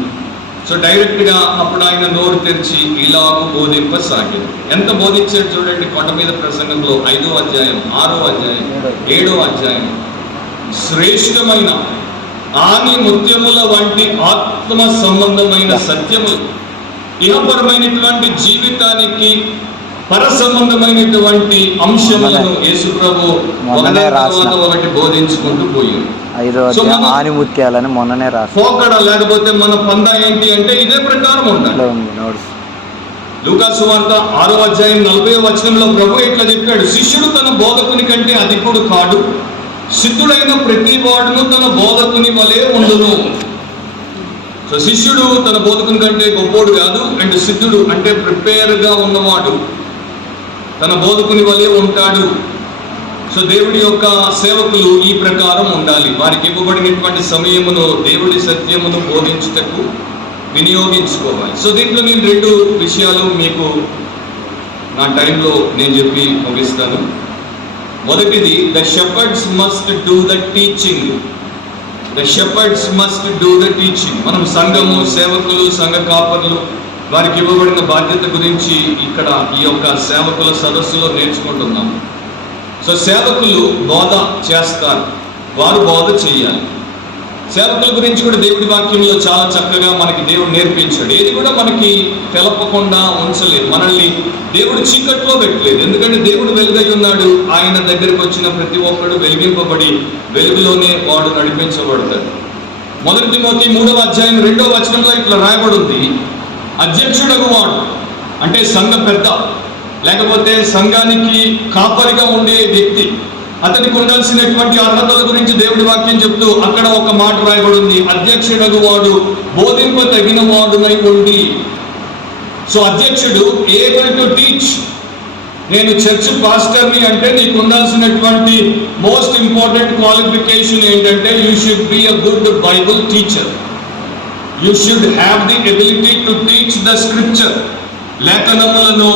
సో డైరెక్ట్ గా అప్పుడు ఆయన నోరు తెరిచి ఇలాగూ బోధింపసాగింది. ఎంత బోధించాడు చూడండి. కొండ మీద ప్రసంగంలో 5వ అధ్యాయం, 6వ అధ్యాయం, 7వ అధ్యాయం శ్రేష్టమైన ఆని ముత్యముల వంటి ఆత్మ సంబంధమైన సత్యములు, ఇహపరమైనటువంటి జీవితానికి పర సంబంధమైనటువంటి అంశములను యేసుప్రభు ఒకటి బోధించుకుంటూ పోయాడు. ఆనిముత్యాలని మొన్ననే పోకడ లేకపోతే మన పందా ఏంటి అంటే ఇదే ప్రకారం ఉండాలి. లూకా సువార్త 6వ అధ్యాయం 40వ వచనంలో ప్రభు ఇట్లా చెప్పాడు, శిష్యుడు తన బోధకుని కంటే అధికుడు కాడు, సిద్ధుడైన ప్రతి వాడును తన బోధకుని వలె ఉండును. సో శిష్యుడు తన బోధకుని కంటే గొప్పోడు కాదు. అండ్ సిద్ధుడు అంటే ప్రిపేర్ గా ఉన్నవాడు తన బోధకుని వలె ఉంటాడు. సో దేవుడి యొక్క సేవకులు ఈ ప్రకారం ఉండాలి. వారికి ఇవ్వబడినటువంటి సమయమును దేవుడి సత్యమును బోధించుటకు వినియోగించుకోవాలి. సో దీంట్లో నేను 2 విషయాలు మీకు నా టైంలో నేను చెప్పి ముగిస్తాను. మొదటిది, the shepherd's must do the teaching. The shepherd's must do the teaching. మనం సంఘము, సేవకులు, సంఘ కాపర్లు వారికి ఇవ్వబడిన బాధ్యత గురించి ఇక్కడ ఈ యొక్క సేవకుల సదస్సులో నేర్చుకుంటున్నాం. సో సేవకులు బోధ చేస్తారు, వారు బోధ చేయాలి. సేవకుల గురించి కూడా దేవుడి వాక్యంలో చాలా చక్కగా మనకి దేవుడు నేర్పించాడు. ఏది కూడా మనకి తెలపకుండా ఉంచలేదు. మనల్ని దేవుడు చీకట్లో పెట్టలేదు. ఎందుకంటే దేవుడు వెలుగై ఉన్నాడు. ఆయన దగ్గరికి వచ్చిన ప్రతి ఒక్కడు వెలిగింపబడి వెలుగులోనే వాడు నడిపించబడతాడు. 1 తిమోతి 3వ అధ్యాయం 2వ వచనంలో ఇట్లా రాయబడి ఉంది, అధ్యక్షుడగు వాడు అంటే సంఘ పెద్ద, లేకపోతే సంఘానికి కాపరిగా ఉండే వ్యక్తి, అతనికి ఉండాల్సినటువంటి అర్హతల గురించి దేవుడి వాక్యం చెప్తూ అక్కడ ఒక మాట రాయబడి ఉంది, అధ్యక్షుడగు వాడు బోధింప తగిన వాడునై ఉండి. సో అధ్యక్షుడు ఏబుల్ టు టీచ్. నేను చర్చ్ పాస్టర్ని అంటే నీకు ఉండాల్సినటువంటి మోస్ట్ ఇంపార్టెంట్ క్వాలిఫికేషన్ ఏంటంటే you should be a good Bible teacher. You should have the ability to teach the scripture. లేఖనములను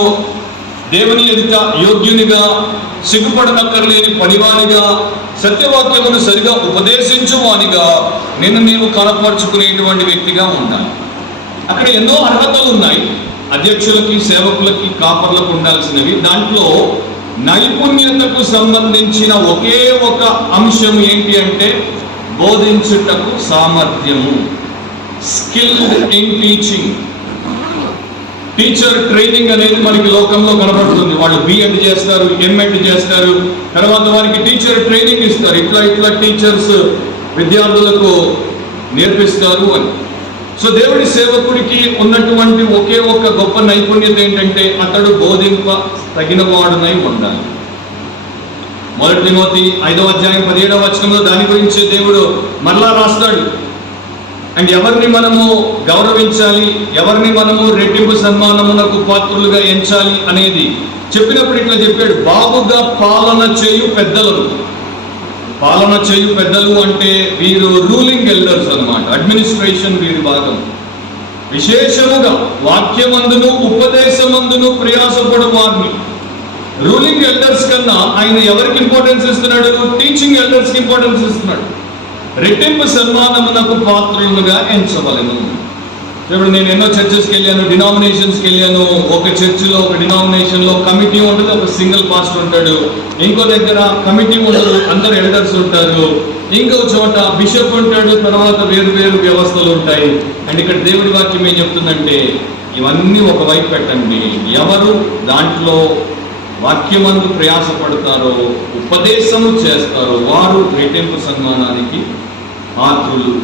దేవుని ఎదుట యోగ్యునిగా, సిగ్గుపడనక్కర్లేని పనివానిగా, సత్యవాక్యమును సరిగా ఉపదేశించువానిగా నీవు కనపరుచుకునేటువంటి వ్యక్తిగా ఉండాలి. అక్కడ ఎన్నో అర్హతలు ఉన్నాయి అధ్యక్షులకి, సేవకులకి, కాపర్లకు ఉండాల్సినవి. దాంట్లో నైపుణ్యతకు సంబంధించిన ఒకే ఒక అంశం ఏంటి అంటే బోధించుటకు సామర్థ్యము. Skilled in teaching. Teacher training అనేది మనకి లోకంలో కనబడుతుంది. వాళ్ళు బిఎడ్ చేస్తారు, ఎంఎడ్ చేస్తారు, తర్వాత వారికి టీచర్ ట్రైనింగ్ ఇస్తారు. ఇట్లా టీచర్స్ విద్యార్థులకు నేర్పిస్తారు అని. సో దేవుడి సేవకుడికి ఉన్నటువంటి ఒకే ఒక గొప్ప నైపుణ్యత ఏంటంటే అతడు బోధింప తగిన వాడునై ఉండాలి. 1 తిమోతి 5వ అధ్యాయం 17వ వచనంలో దాని గురించి దేవుడు మరలా రాస్తాడు. అండ్ ఎవరిని మనము గౌరవించాలి, ఎవరిని మనము రెట్టింపు సన్మానమునకు పాత్రులుగా ఎంచాలి అనేది చెప్పినప్పుడు ఇట్లా చెప్పాడు, బాగుగా పాలన చేయు పెద్దలను. పాలన చేయు పెద్దలు అంటే వీరు రూలింగ్ ఎల్డర్స్ అన్నమాట. అడ్మినిస్ట్రేషన్ వీరి భాగం. విశేషముగా వాక్యమందును ఉపదేశమందును ప్రయాసపడు వారిని. రూలింగ్ ఎల్డర్స్ కన్నా ఆయన ఎవరికి ఇంపార్టెన్స్ ఇస్తున్నాడు? టీచింగ్ ఎల్డర్స్కి ఇంపార్టెన్స్ ఇస్తున్నాడు. రెట్టింపు సన్మానమునకు పాత్రలుగా ఎంచవలెను. ఇప్పుడు నేను ఎన్నో చర్చెస్కి వెళ్ళాను, డినామినేషన్స్కి వెళ్ళాను. ఒక చర్చిలో ఒక డినామినేషన్లో కమిటీ ఉంటుంది, ఒక సింగిల్ పాస్టర్ ఉంటాడు. ఇంకో దగ్గర కమిటీ ఉండదు, అందరు ఎల్డర్స్ ఉంటారు. ఇంకో చోట బిషప్ ఉంటాడు, తర్వాత వేరు వేరు వ్యవస్థలు ఉంటాయి. అండ్ ఇక్కడ దేవుడి వాక్యం ఏం చెప్తుందంటే ఇవన్నీ ఒకవైపు పెట్టండి. ఎవరు దాంట్లో వాక్యమందు ప్రయాసపడతారో, ఉపదేశము చేస్తారో వారు రెట్టింపు సన్మానానికి పాత్రులు.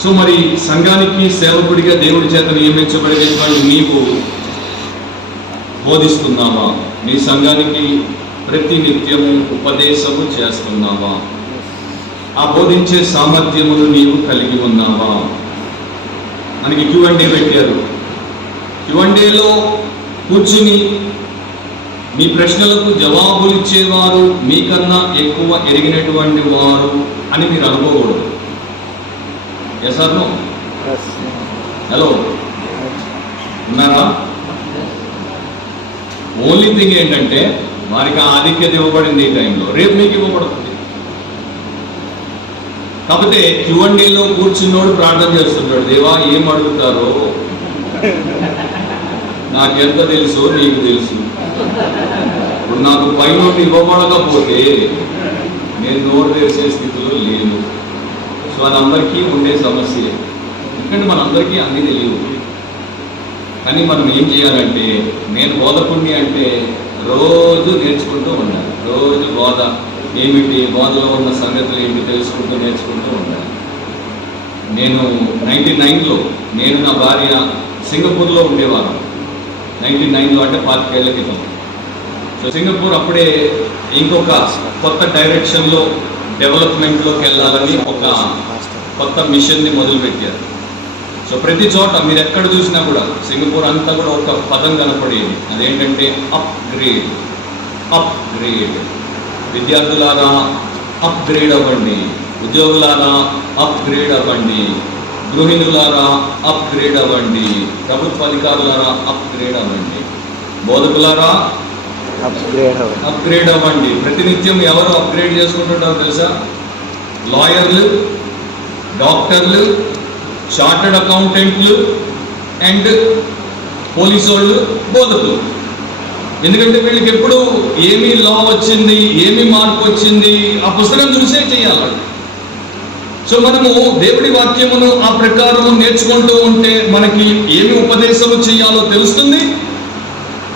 సో మరి సంఘానికి సేవకుడిగా దేవుడి చేత నియమించబడేటువంటి నీవు బోధిస్తున్నావా? నీ సంఘానికి ప్రతి నిత్యము ఉపదేశము చేస్తున్నావా? ఆ బోధించే సామర్థ్యమును నీవు కలిగి ఉన్నావా? మనకి Q&A పెట్టారు. Q&Aలో కూర్చుని మీ ప్రశ్నలకు జవాబులు ఇచ్చేవారు మీకన్నా ఎక్కువ ఎరిగినటువంటి వారు అని మీరు అనుకోకూడదు. Yes or no? హలో, ఉన్నారా? ఓన్లీ థింగ్ ఏంటంటే వారికి ఆధిక్యత ఇవ్వబడింది ఈ టైంలో, రేపు మీకు ఇవ్వబడుతుంది. కాకపోతే Q&Aలో కూర్చున్నోడు ప్రార్థన చేస్తుంటాడు, దేవా ఏం అడుగుతారో నాకెంత తెలుసో నీకు తెలుసు. ఇప్పుడు నాకు పైన ఇవ్వబడకపోతే నేను నోరు తెరిచే స్థితిలో లేను. సో అది అందరికీ ఉండే సమస్య. ఎందుకంటే మనందరికీ అన్నీ తెలియదు. కానీ మనం ఏం చేయాలంటే, నేను బోధకుడిని అంటే రోజు నేర్చుకుంటూ ఉండాలి. రోజు బోధ ఏమిటి, బోధలో ఉన్న సంగతులు ఏమిటి తెలుసుకుంటూ నేర్చుకుంటూ ఉండాలి. నేను 99లో నేను నా భార్య సింగపూర్లో ఉండేవాళ్ళం. 99లో అంటే 25 ఏళ్ల క్రితం. సో సింగపూర్ అప్పుడే ఇంకొక కొత్త డైరెక్షన్లో డెవలప్మెంట్లోకి వెళ్ళాలని ఒక కొత్త మిషన్ని మొదలుపెట్టారు. సో ప్రతి చోట మీరు ఎక్కడ చూసినా కూడా సింగపూర్ అంతా కూడా ఒక పదం కనపడేది. అదేంటంటే అప్గ్రేడ్. అప్గ్రేడ్. విద్యార్థులారా అప్గ్రేడ్ అవ్వండి, ఉద్యోగులారా అప్గ్రేడ్ అవ్వండి, గృహిణులారా అప్గ్రేడ్ అవ్వండి, ప్రభుత్వ అధికారులారా అప్గ్రేడ్ అవ్వండి, బోధకులారా అప్గ్రేడ్ అవ్వండి. ప్రతినిత్యం ఎవరు అప్గ్రేడ్ చేసుకుంటుంటారో తెలుసా? లాయర్లు, డాక్టర్లు, చార్టర్డ్ అకౌంటెంట్లు అండ్ పోలీసు వాళ్ళు, బోధకులు. ఎందుకంటే వీళ్ళకి ఎప్పుడు ఏమి లా వచ్చింది, ఏమి మార్పు వచ్చింది ఆ పుస్తకం చూసే చేయాలి. సో మనము దేవుడి వాక్యమును ఆ ప్రకారము నేర్చుకుంటూ ఉంటే మనకి ఏమి ఉపదేశము చేయాలో తెలుస్తుంది.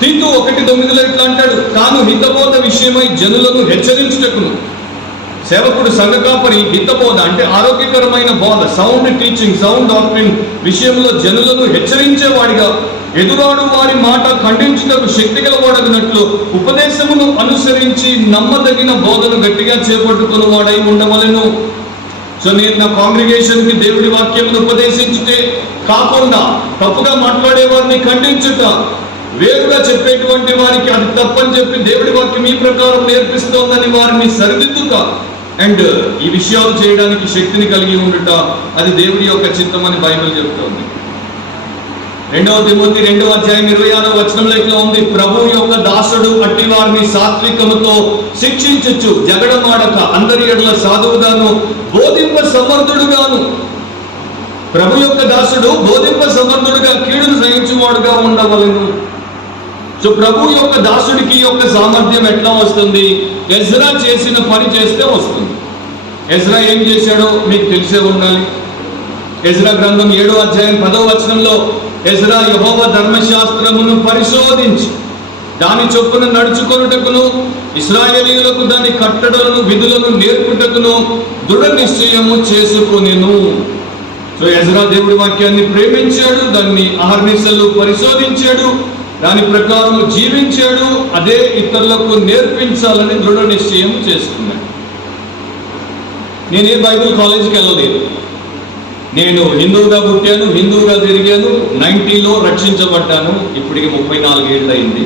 తీతు 1:9 ఇట్లా అంటాడు, తాను హితబోధ విషయమై జనులను హెచ్చరించుటకును. సేవకుడు సంఘ కాపరి హితబోధ అంటే ఆరోగ్యకరమైన బోధ, సౌండ్ టీచింగ్, సౌండ్ డాక్ట్రిన్ విషయంలో జనులను హెచ్చరించేవాడిగా, ఎదురాడు వారి మాట ఖండించుటకు శక్తి గలవాడగినట్లు ఉపదేశమును అనుసరించి నమ్మదగిన బోధను గట్టిగా చేపట్టుకున్న వాడై ఉండవలెను. సో నేను నా కాంగ్రిగేషన్కి దేవుడి వాక్యమును ఉపదేశించుటే కాకుండా తప్పుగా మాట్లాడే వారిని ఖండించుట, వేరుగా చెప్పేటువంటి వారికి అది తప్పని చెప్పి దేవుడి వాక్యం ఈ ప్రకారం నేర్పిస్తోందని వారిని సరిదిద్దుక అండ్ ఈ విషయాలు చేయడానికి శక్తిని కలిగి ఉండుట, అది దేవుడి యొక్క చిత్తమని బైబిల్ చెప్తోంది. 2వ తిమోతి 2:26 ఇట్లా ఉంది, ప్రభు యొక్క దాసుడు అట్టి వారిని సాత్వికముతో శిక్షించచ్చు, జగడమాడక అందరి ఎడల సాధువుగాను బోధింప సమర్థుడుగాను. ప్రభు యొక్క దాసుడు బోధింప సమర్థుడుగా, కీడును సహించువాడుగా ఉండవలెను. సో ప్రభు యొక్క దాసుడికి యొక్క సామర్థ్యం ఎట్లా వస్తుంది? ఎజ్రా చేసిన పని చేస్తే వస్తుంది. ఎజ్రా ఏం చేశాడో మీకు తెలిసే ఉండాలి. ఎజ్రా గ్రంథం 7:10 ఎజ్రా యెహోవా ధర్మశాస్త్రమును పరిశోధించి దాని చొప్పున నడుచుకొనుటకును, ఇశ్రాయేలీయులకు దాని కట్టడలను విధులను నేర్పుటకును దృఢ నిశ్చయము చేసుకొనెను. సో ఎజ్రా దేవుడి వాక్యాన్ని ప్రేమించాడు, దాన్ని అహర్నిశలు పరిశోధించాడు, దాని ప్రకారం జీవించాడు, అదే ఇతరులకు నేర్పించాలని దృఢ నిశ్చయం చేసుకున్నాడు. నేనే బైబిల్ కాలేజీకి వెళ్ళలేదు. నేను హిందువుగా పుట్టాను, హిందువుగా తిరిగాను. 90లో రక్షించబడ్డాను. ఇప్పటికి 34 ఏళ్ళు అయింది.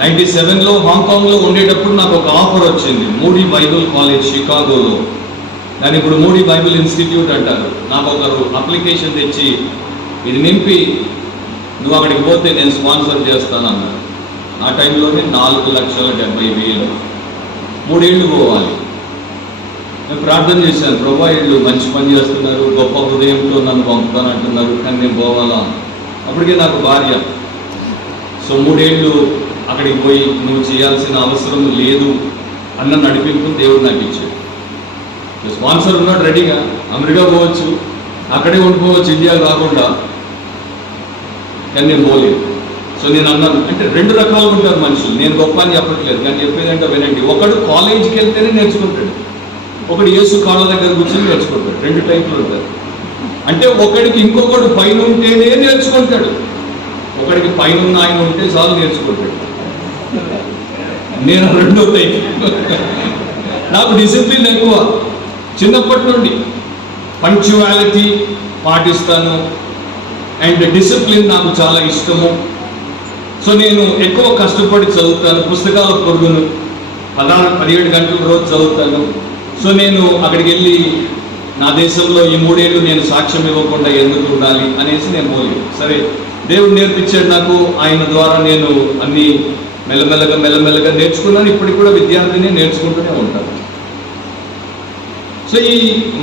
97లో హాంకాంగ్లో ఉండేటప్పుడు నాకు ఒక ఆఫర్ వచ్చింది, మూడీ బైబిల్ కాలేజ్ షికాగోలో. దాన్ని ఇప్పుడు మూడీ బైబిల్ ఇన్స్టిట్యూట్ అంటారు. నాకు ఒకరు అప్లికేషన్ తెచ్చి ఇది నింపి నువ్వు అక్కడికి పోతే నేను స్పాన్సర్ చేస్తాను అన్నారు. ఆ టైంలోనే 4,70,000 3 ఏళ్ళు పోవాలి. నేను ప్రార్థన చేశాను, ప్రభా వీళ్ళు మంచి పని చేస్తున్నారు, గొప్ప హృదయంతో నన్ను పంపుతానంటున్నారు, కానీ నేను పోవాలా? అప్పటికే నాకు భార్య. సో 3 ఏళ్ళు అక్కడికి పోయి నువ్వు చేయాల్సిన అవసరం లేదు అన్న నడిపింపు దేవుడు నాకు ఇచ్చాడు. స్పాన్సర్ ఉన్నాడు రెడీగా, అమెరికా పోవచ్చు, అక్కడే ఉండిపోవచ్చు, ఇండియా కాకుండా, కానీ నేను పోలేదు. సో నేను అన్నాను, అంటే 2 రకాలు ఉంటారు మనుషులు, నేను గొప్ప అని చెప్పట్లేదు, కానీ చెప్పేదంటే వినండి. ఒకడు కాలేజీకి వెళ్తేనే నేర్చుకుంటాడు, ఒకడు యేసు కాళ్ళ దగ్గర కూర్చొని నేర్చుకుంటాడు. 2 టైపులు ఉంటారు. అంటే ఒకడికి ఇంకొకడు పైన ఉంటేనే నేర్చుకుంటాడు, ఒకడికి పైన ఉన్న ఆయన ఉంటే చాలు నేర్చుకుంటాడు. నేను 2వ టైప్. నాకు డిసిప్లిన్ ఎక్కువ, చిన్నప్పటి నుండి పంక్చువాలిటీ పాటిస్తాను, అండ్ డిసిప్లిన్ నాకు చాలా ఇష్టము. సో నేను ఎక్కువ కష్టపడి చదువుతాను, పుస్తకాల పొరుగును 16-17 గంటలు రోజు చదువుతాను. సో నేను అక్కడికి వెళ్ళి నా దేశంలో ఈ 3 ఏళ్ళు నేను సాక్ష్యం ఇవ్వకుండా ఎందుకు ఉండాలి అనేసి నేను పోలేదు. సరే, దేవుడు నేర్పించాడు నాకు, ఆయన ద్వారా నేను అన్ని మెల్లమెల్లగా నేర్చుకున్నాను. ఇప్పటికి కూడా విద్యార్థిని నేర్చుకుంటూనే ఉంటాను. సో ఈ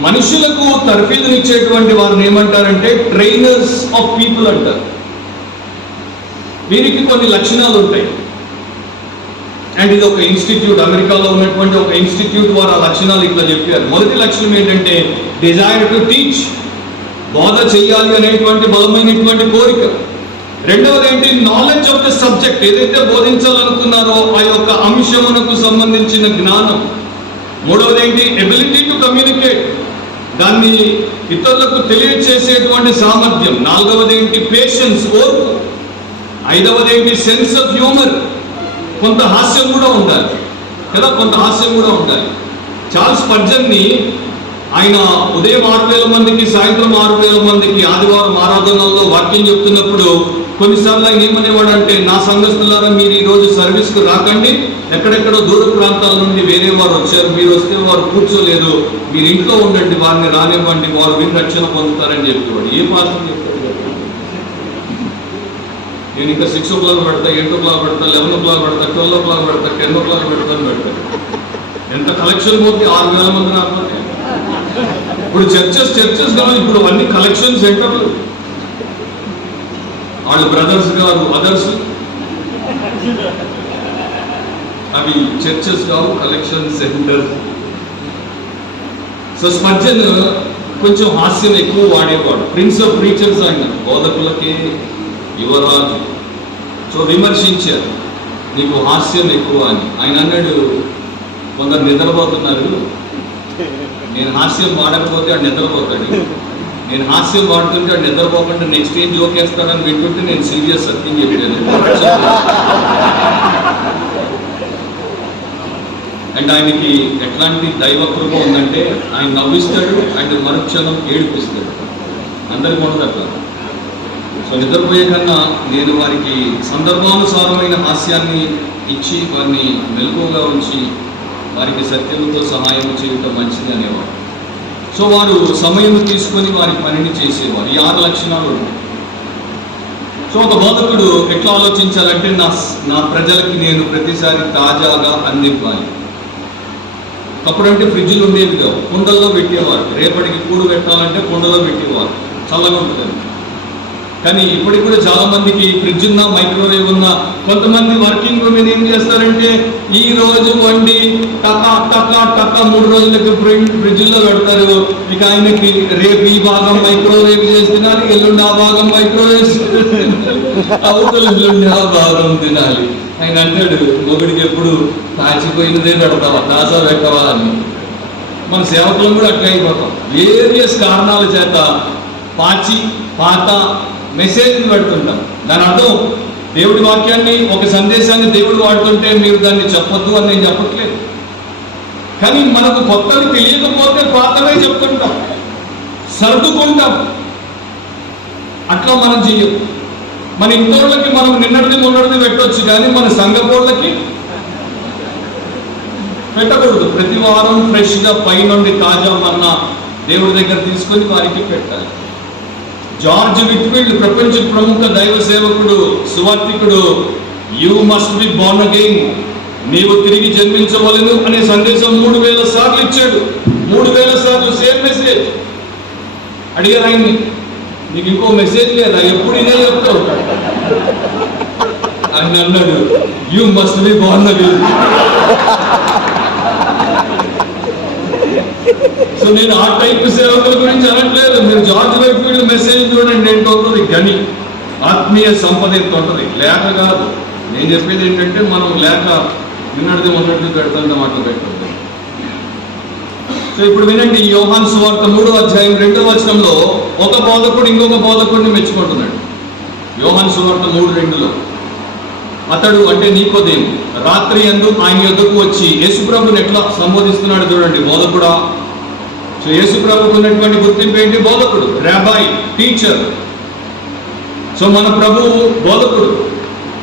మనుషులకు తర్ఫీదునిచ్చేటువంటి వారిని ఏమంటారంటే ట్రైనర్స్ ఆఫ్ పీపుల్ అంటారు. వీరికి కొన్ని లక్షణాలు ఉంటాయి. అండ్ ఇది ఒక ఇన్స్టిట్యూట్, అమెరికాలో ఉన్నటువంటి ఒక ఇన్స్టిట్యూట్ వారు ఆ లక్షణాలు ఇట్లా చెప్పారు. మొదటి లక్షణం ఏంటంటే డిజైర్ టు టీచ్, బోధ చేయాలి అనేటువంటి బలమైనటువంటి కోరిక. రెండవది ఏంటి, నాలెడ్జ్ ఆఫ్ ద సబ్జెక్ట్, ఏదైతే బోధించాలనుకున్నారో ఆ యొక్క అంశమునకు సంబంధించిన జ్ఞానం. మూడవది ఏంటి, ఎబిలిటీ టు కమ్యూనికేట్, దాన్ని ఇతరులకు తెలియచేసేటువంటి సామర్థ్యం. నాలుగవది ఏంటి, పేషెన్స్, ఓర్పు. ఐదవది ఏంటి, సెన్స్ ఆఫ్ హ్యూమర్, కొంత హాస్యం కూడా ఉండాలి కదా, కొంత హాస్యం కూడా ఉండాలి. చార్ల్స్ స్పర్జన్ని ఆయన ఉదయం 6,000 మందికి, సాయంత్రం 6,000 మందికి ఆదివారం ఆరాధనల్లో వాక్యం చెప్తున్నప్పుడు కొన్నిసార్లు ఆయన ఏమనేవాడు అంటే, నా సంఘస్థులారా మీరు ఈరోజు సర్వీస్కు రాకండి, ఎక్కడెక్కడో దూర ప్రాంతాల నుండి వేరే వారు వచ్చారు, మీరు వస్తే వారు కూర్చోలేదు, మీరు ఇంట్లో ఉండండి, వారిని రానివ్వండి, వారు విని రక్షణ పొందుతారని చెప్పేవాడు. ఏ పాస్టర్ చెప్పాడు? నేను ఇంకా 6 o'clock పెడతా, 8 o'clock పెడతా, 11 o'clock పెడతా, 12 o'clock పెడతా, 10 o'clock పెడతాను పెడతాను. ఎంత కలెక్షన్ పోతే 6,000 మంది రాకపోతే. ఇప్పుడు చర్చెస్ కాదు, ఇప్పుడు అన్ని కలెక్షన్ సెంటర్లు, వాళ్ళు బ్రదర్స్ కాదు, అదర్స్, అవి చర్చెస్ కావు, కలెక్షన్ సెంటర్స్. సో స్పర్జన్ కొంచెం హాస్యం ఎక్కువ వాడేవాడు, ప్రిన్స్ ఆఫ్ ప్రీచర్స్ ఆయన, బోధకులకి యువరాజు. సో విమర్శించారు, నీకు హాస్యం ఎక్కువ అని. ఆయన అన్నాడు, కొందరు నిద్రపోతున్నారు, నేను హాస్యం వాడకపోతే ఆడు నిద్రపోతాడు, నేను హాస్యం వాడుతుంటే ఆడు నిద్రపోకుండా నెక్స్ట్ ఏం జోక్ వేస్తాడని వింటుంటే నేను సీరియస్ సత్యం చెప్పాను. అండ్ ఆయనకి ఎట్లాంటి దైవ కృప ఉందంటే, ఆయన నవ్విస్తాడు అండ్ మరుక్షణం ఏడిపిస్తాడు. అందరికి ఉండదు అట్లా. సో నిద్రపోయే కన్నా నేను వారికి సందర్భానుసారమైన హాస్యాన్ని ఇచ్చి వారిని మెలకువగా ఉంచి వారికి సత్యంతో సహాయం చేయటం మంచిది అనేవారు. సో వారు సమయం తీసుకొని వారి పనిని చేసేవారు. ఈ 6 లక్షణాలు ఉంటాయి. సో ఒక బోధకుడు ఎట్లా ఆలోచించాలంటే, నా ప్రజలకి నేను ప్రతిసారి తాజాగా అందివ్వాలి. అప్పుడంటే ఫ్రిడ్జ్లు ఉండేవి కావు, కుండల్లో పెట్టేవారు. రేపటికి కూడు పెట్టాలంటే కుండలో పెట్టేవారు, చల్లగా ఉంటుంది. కానీ ఇప్పటికి కూడా చాలా మందికి ఫ్రిడ్జ్ ఉన్నా, మైక్రోవేవ్ ఉన్నా, కొంతమంది వర్కింగ్ ఉమెన్ ఏం చేస్తారంటే ఈ రోజు వండి టకా 3 రోజులకి ఫ్రిడ్జ్లో పెడతారు. ఇక ఆయనకి రేపు ఈ భాగం మైక్రోవేవ్ చేసి తినాలి, ఎల్లుండి ఆ భాగం మైక్రోవేవ్, అవతల ఎల్లుండి ఆ భాగం తినాలి. ఆయన అంటాడు, ఒకడికి ఎప్పుడు కాచిపోయినదే పెడతావా, తాజా పెట్టవా అని. మన సేవకులను కూడా అట్లా అయిపోతాం. వేరియస్ కారణాల చేత పాత మెసేజ్ని పెడుతుంటాం. దాని అర్థం దేవుడి వాక్యాన్ని, ఒక సందేశాన్ని దేవుడు వాడుతుంటే మీరు దాన్ని చెప్పొద్దు అని నేను చెప్పట్లేదు. కానీ మనకు కొత్తది తెలియకపోతే పాతవే చెప్తుంటాం, సర్దుకుంటాం. అట్లా మనం చెయ్యం. మన ఇంటోళ్ళకి మనం నిన్నటిది మొన్నటిది పెట్టవచ్చు, కానీ మన సంఘపోళ్ళకి పెట్టకూడదు. ప్రతి వారం ఫ్రెష్గా పైనుండి తాజా మన్నా దేవుడి దగ్గర తీసుకొని వారికి పెట్టాలి. జార్జ్ విట్ఫీల్డ్, ప్రపంచ ప్రముఖ దైవ సేవకుడు, సువార్థికుడు, you must be born again, నీవు తిరిగి జన్మించవలెను అనే సందేశం 3000 సార్లు ఇచ్చాడు. 3000 సార్లు సేమ్ మెసేజ్ అడిగారు ఆయన్ని, నీకు ఇంకో మెసేజ్ లేదా, ఎప్పుడు ఇదే చెప్తావు? ఆయన అన్నాడు, you must be born again. So నేను ఆ టైప్ సేవకుల గురించి అనట్లేదు. మీరు జార్జ్ వైట్ఫీల్డ్ మెసేజ్ చూడండి, ఏంటో ఉంటుంది గని, ఆత్మీయ సంపద ఎంత ఉంటుంది. లేక కాదు, నేను చెప్పేది ఏంటంటే మనం లేక నిన్నటిది మొన్నటిది పెడుతుంటాం, అట్లా పెట్టద్దు. సో ఇప్పుడు వినండి, యోహాను సువార్త 3వ అధ్యాయం 2వ వచనంలో ఒక బోధకుడు ఇంకొక బోధకుడిని మెచ్చుకుంటున్నాడు. యోహాను సువార్త 3:2లో అతడు అంటే నికోదేము రాత్రి యందు ఆయన యొద్దకు వచ్చి యేసుప్రభుని ఎట్లా సంబోధిస్తున్నాడు చూడండి, బోధకుడా. సో యేసుప్రభుకు ఉన్నటువంటి గుర్తింపు ఏంటి? బోధకుడు, రాబాయ్, టీచర్. సో మన ప్రభువు బోధకుడు.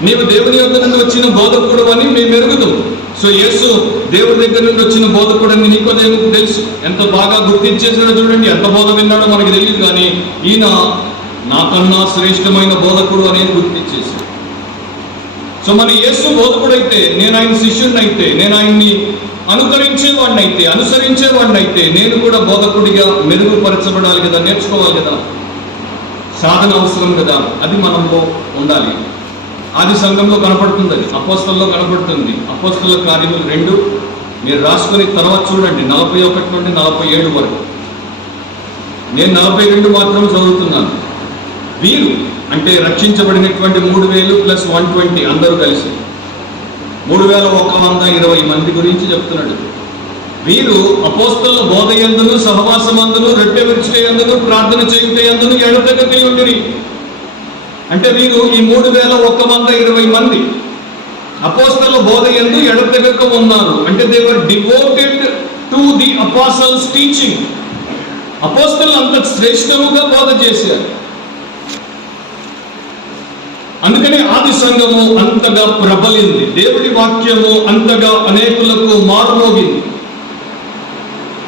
నీవు దేవుని యొద్ద నుండి వచ్చిన బోధకుడు అని మేము ఎరుగుతాం. సో యేసు దేవుడి దగ్గర నుండి వచ్చిన బోధకుడు అని నికోదేముకు తెలుసు. ఎంత బాగా గుర్తించేసాడో చూడండి. ఎంత బోధ విన్నాడో మనకి తెలియదు, కానీ ఈయన నాకన్నా శ్రేష్టమైన బోధకుడు అనేది గుర్తించేశాడు. సో మన యేసు బోధకుడైతే, నేను ఆయన శిష్యుడిని అయితే, నేను ఆయన్ని అనుసరించేవాడిని అయితే నేను కూడా బోధకుడిగా మెరుగుపరచబడాలి కదా, నేర్చుకోవాలి కదా, సాధన అవసరం కదా. అది మనలో ఉండాలి. ఆది సంఘంలో కనపడుతుంది, అది అపోస్తల్లో కనపడుతుంది. అపోస్తల కార్యములు 2 మీరు రాసుకుని తర్వాత చూడండి, 41 నుండి 47 వరకు. నేను 42 మాత్రం చదువుతున్నాను. వీరు అంటే రక్షించబడినటువంటి 3000 + 120 అందరూ కలిసి 3120 మంది గురించి చెప్తున్నాడు. వీరు అపోస్తలుల బోధ యందును సహవాసమందును రొట్టె విరుచుట యందును ప్రార్థన చేయుట యందును ఎడతెగక ఉండిరి. అంటే వీరు ఈ 3120 మంది అపోస్తలుల బోధ యందు ఎడతెగక ఉన్నారు. అంటే they were devoted to the apostles teaching. అపోస్తలులు అంత శ్రేష్టముగా బోధ చేశారు. అందుకనే ఆది సంఘము అంతగా ప్రబలింది, దేవుడి వాక్యము అంతగా అనేకులకు మారుమోగింది.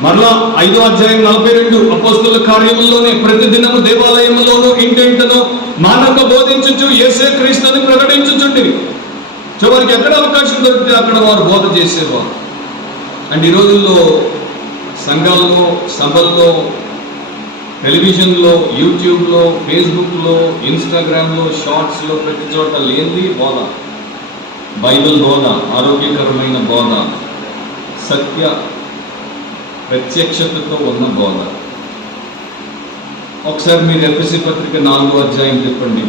మరలా 5వ అధ్యాయం 42 అపోస్తలుల కార్యముల్లోనే ప్రతిదినము దేవాలయములోను ఇంటింటను మానక బోధించుచు యేసే క్రీస్తుని ప్రకటించుచుండిరి. సో వారికి ఎక్కడ అవకాశం దొరికితే అక్కడ వారు బోధ చేసేవారు. అండ్ ఈ రోజుల్లో సంఘాల్లో, సభల్లో, టెలివిజన్లో, యూట్యూబ్లో, ఫేస్బుక్లో, ఇన్స్టాగ్రామ్లో, షార్ట్స్లో, ప్రతి చోట లేనిది బోధ, బైబిల్ బోధ, ఆరోగ్యకరమైన బోధ, సత్య ప్రత్యక్షతతో ఉన్న బోధ. ఒకసారి మీరు ఎఫెసీ పత్రిక 4వ అధ్యాయం చెప్పండి.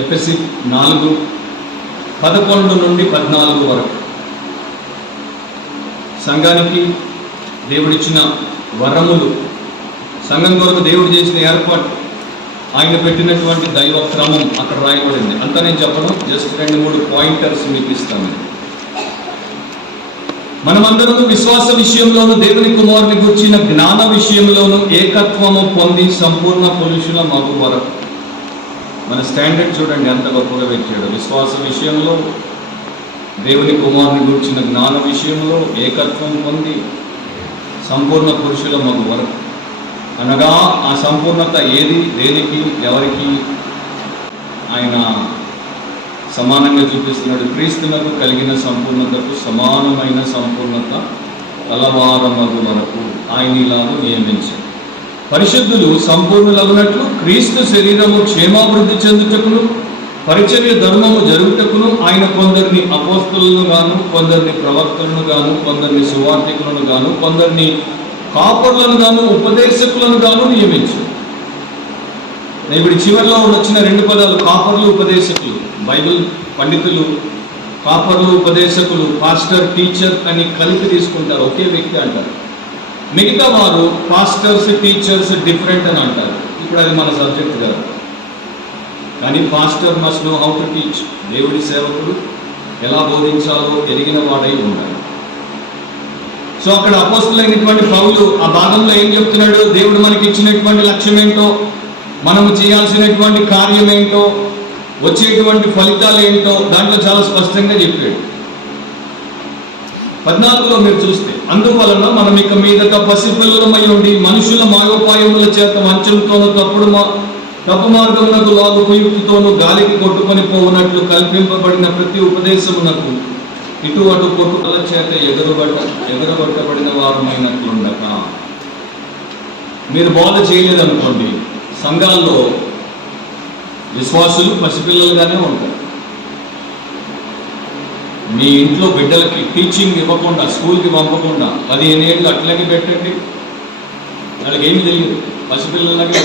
ఎఫెసీ 4:11 నుండి 14 వరకు. సంఘానికి దేవుడిచ్చిన వరములు, సంఘం కొరకు దేవుడు చేసిన ఏర్పాటు, ఆయన పెట్టినటువంటి దైవ క్రమం అక్కడ రాయబడింది. అంతా నేను చెప్పను, జస్ట్ 2-3 పాయింటర్స్ మీకు ఇస్తాను. మనమందరము విశ్వాస విషయంలోను దేవుని కుమారుని గుర్చిన జ్ఞాన విషయంలోను ఏకత్వము పొంది సంపూర్ణ పురుషుల మగు వరకు. మన స్టాండర్డ్ చూడండి ఎంత గొప్పగా పెట్టాడు. విశ్వాస విషయంలో, దేవుని కుమారుని గుర్చిన జ్ఞాన విషయంలో ఏకత్వం పొంది సంపూర్ణ పురుషుల మగు వరకు. అనగా ఆ సంపూర్ణత ఏది, దేనికి, ఎవరికి ఆయన సమానంగా చూపిస్తున్నాడు. క్రీస్తునకు కలిగిన సంపూర్ణతకు సమానమైన సంపూర్ణత కలవారమగు వరకు ఆయన ఇలాగూ నియమించారు. పరిశుద్ధులు సంపూర్ణులగునట్లు క్రీస్తు శరీరము క్షేమాభివృద్ధి చెందుటకును పరిచర్య ధర్మము జరుగుటకును ఆయన కొందరిని అపోస్తలులను గాను, కొందరిని ప్రవక్తలను గాను, కొందరిని సువార్తికులను గాను, కొందరిని కాపరులను గాను, ఉపదేశకులను గాను నియమించారు. ఇప్పుడు చివరిలో వచ్చిన 2 పదాలు కాపర్లు, ఉపదేశకులు. బైబిల్ పండితులు కాపర్లు, ఉపదేశకులు, పాస్టర్, టీచర్ అని కలిపి తీసుకుంటారు, ఒకే వ్యక్తి అంటారు. మిగతా వారు పాస్టర్స్, టీచర్స్ డిఫరెంట్ అని అంటారు. ఇప్పుడు అది మన సబ్జెక్ట్ కాదు. కానీ pastor must know how to teach. దేవుడి సేవకుడు ఎలా బోధించాలో ఎరిగిన వాడై ఉండాలి. సో అక్కడ అపోస్తలులైనటువంటి పౌలు ఆ భాగంలో ఏం చెప్తున్నాడు? దేవుడు మనకి ఇచ్చినటువంటి లక్ష్యం ఏంటో, మనము చేయాల్సినటువంటి కార్యం ఏంటో, వచ్చేటువంటి ఫలితాలు ఏంటో దాంట్లో చాలా స్పష్టంగా చెప్పాడు. 14లో మీరు చూస్తే, అందువలన మనం ఇక మీదట పసిపిల్లలమై ఉండి మనుషుల మాయోపాయముల చేత వంచనతోనూ తప్పు మార్గమునకు లాగు కుయుక్తితోనూ గాలికి కొట్టుకొని పోవునట్లు కల్పింపబడిన ప్రతి ఉపదేశమునకు ఇటు అటు కొట్టుల చేత ఎగురబట్టబడిన వారమైనట్లుండక. మీరు బోధ చేయలేదనుకోండి, సంఘాల్లో విశ్వాసులు పసిపిల్లలుగానే ఉంటారు. మీ ఇంట్లో బిడ్డలకి టీచింగ్ ఇవ్వకుండా, స్కూల్కి పంపకుండా 15 ఏళ్ళు అట్లాగే పెట్టండి, వాళ్ళకి ఏమి తెలియదు, పసిపిల్లలకి.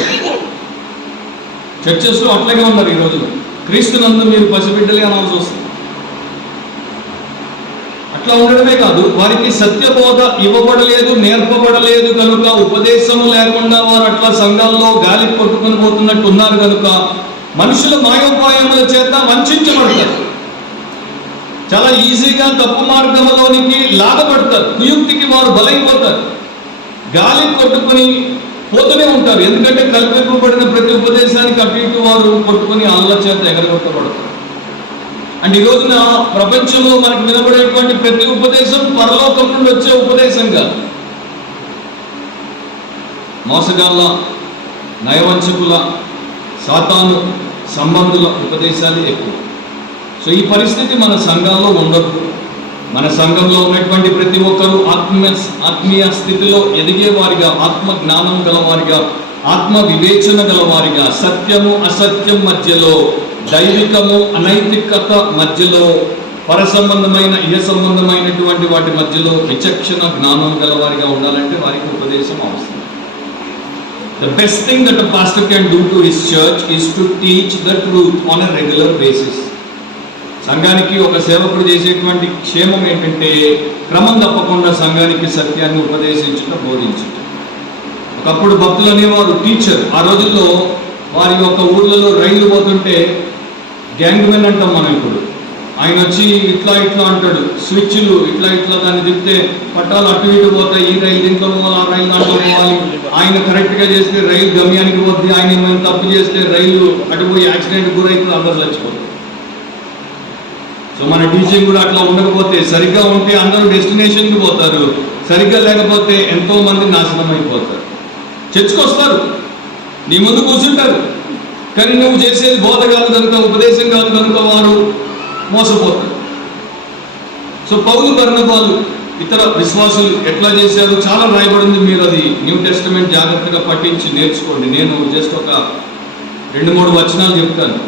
చర్చెస్లో అట్లాగే ఉన్నారు ఈ రోజున. క్రీస్తునందు మీరు పసిబిడ్డలే అనాల్సి వస్తుంది. అట్లా ఉండడమే కాదు, వారికి సత్యబోధ ఇవ్వబడలేదు, నేర్పబడలేదు కనుక, ఉపదేశము లేకుండా వారు అట్లా సంఘాల్లో గాలి కొట్టుకుని పోతున్నట్టు ఉన్నారు కనుక మనుషుల మాయోపాయముల చేత వంచబడతారు. చాలా ఈజీగా తప్పు మార్గంలోనికి లాగబడతారు. కుయుక్తికి వారు బలైపోతారు. గాలి కొట్టుకుని పోతూనే ఉంటారు. ఎందుకంటే కల్పింపబడిన ప్రతి ఉపదేశానికి అటు ఇటు వారు కొట్టుకుని ఆళ్ళ చేత ఎగరగొట్టబడతారు. అండ్ ఈ రోజున ప్రపంచంలో మనకు వినబడేటువంటి ప్రతి ఉపదేశం పరలోకం నుండి వచ్చే ఉపదేశంగా, మోసగాళ్ళ, నయవంచకుల, సాతాను సంబంధుల ఉపదేశాలు ఎక్కువ. సో ఈ పరిస్థితి మన సంఘంలో ఉండదు. మన సంఘంలో ఉన్నటువంటి ప్రతి ఒక్కరూ ఆత్మీయ స్థితిలో ఎదిగే వారిగా, ఆత్మ జ్ఞానం గలవారిగా, ఆత్మ వివేచన గలవారిగా, సత్యము అసత్యం మధ్యలో, దైవికము అనైతికత మధ్యలో, పర సంబంధమైన ఇహ సంబంధమైనటువంటి వాటి మధ్యలో విచక్షణ జ్ఞానం గలవారిగా ఉండాలంటే వారికి ఉపదేశం అవసరం. The best thing that a pastor can do to his church is to teach the truth on a regular basis. సంఘానికి ఒక సేవకుడు చేసేటువంటి క్షేమం ఏంటంటే క్రమం తప్పకుండా సంఘానికి సత్యాన్ని ఉపదేశించడం, బోధించడం. ఒకప్పుడు భక్తులు అనేవారు టీచర్. ఆ రోజుల్లో వారి యొక్క ఊర్లలో రైళ్లు పోతుంటే గ్యాంగ్ మెన్ అంటాం మనం ఇప్పుడు. ఆయన వచ్చి ఇట్లా ఇట్లా అంటాడు, స్విచ్లు ఇట్లా దాన్ని తిప్పితే పట్టాలు అటు ఇటు పోతాయి, ఈ రైలు దీంట్లో పోవాలి, ఆ రైలు దాంట్లో పోవాలి. ఆయన కరెక్ట్గా చేస్తే రైలు గమ్యానికి పోద్ది, ఆయన ఏమైనా తప్పు చేస్తే రైలు అటుపోయి యాక్సిడెంట్ గురైతే అందరూ చచ్చిపోతారు. సో మన టీచింగ్ కూడా అట్లా ఉండకపోతే, సరిగ్గా ఉంటే అందరూ డెస్టినేషన్కి పోతారు, సరిగ్గా లేకపోతే ఎంతో మంది నాశనం అయిపోతారు. చర్చకు వస్తారు, నీ ముందు కూర్చుంటారు, కానీ నువ్వు చేసేది బోధ కాదు కనుక, ఉపదేశం కాదు కనుక వారు మోసపోతారు. సో పౌలు బర్నబాలు ఇతర విశ్వాసులు ఎట్లా చేశారు చాలా రాయబడింది. మీరు అది న్యూ టెస్టమెంట్ జాగ్రత్తగా పఠించి నేర్చుకోండి. నేను జస్ట్ ఒక 2-3 వచనాలు చెప్తాను.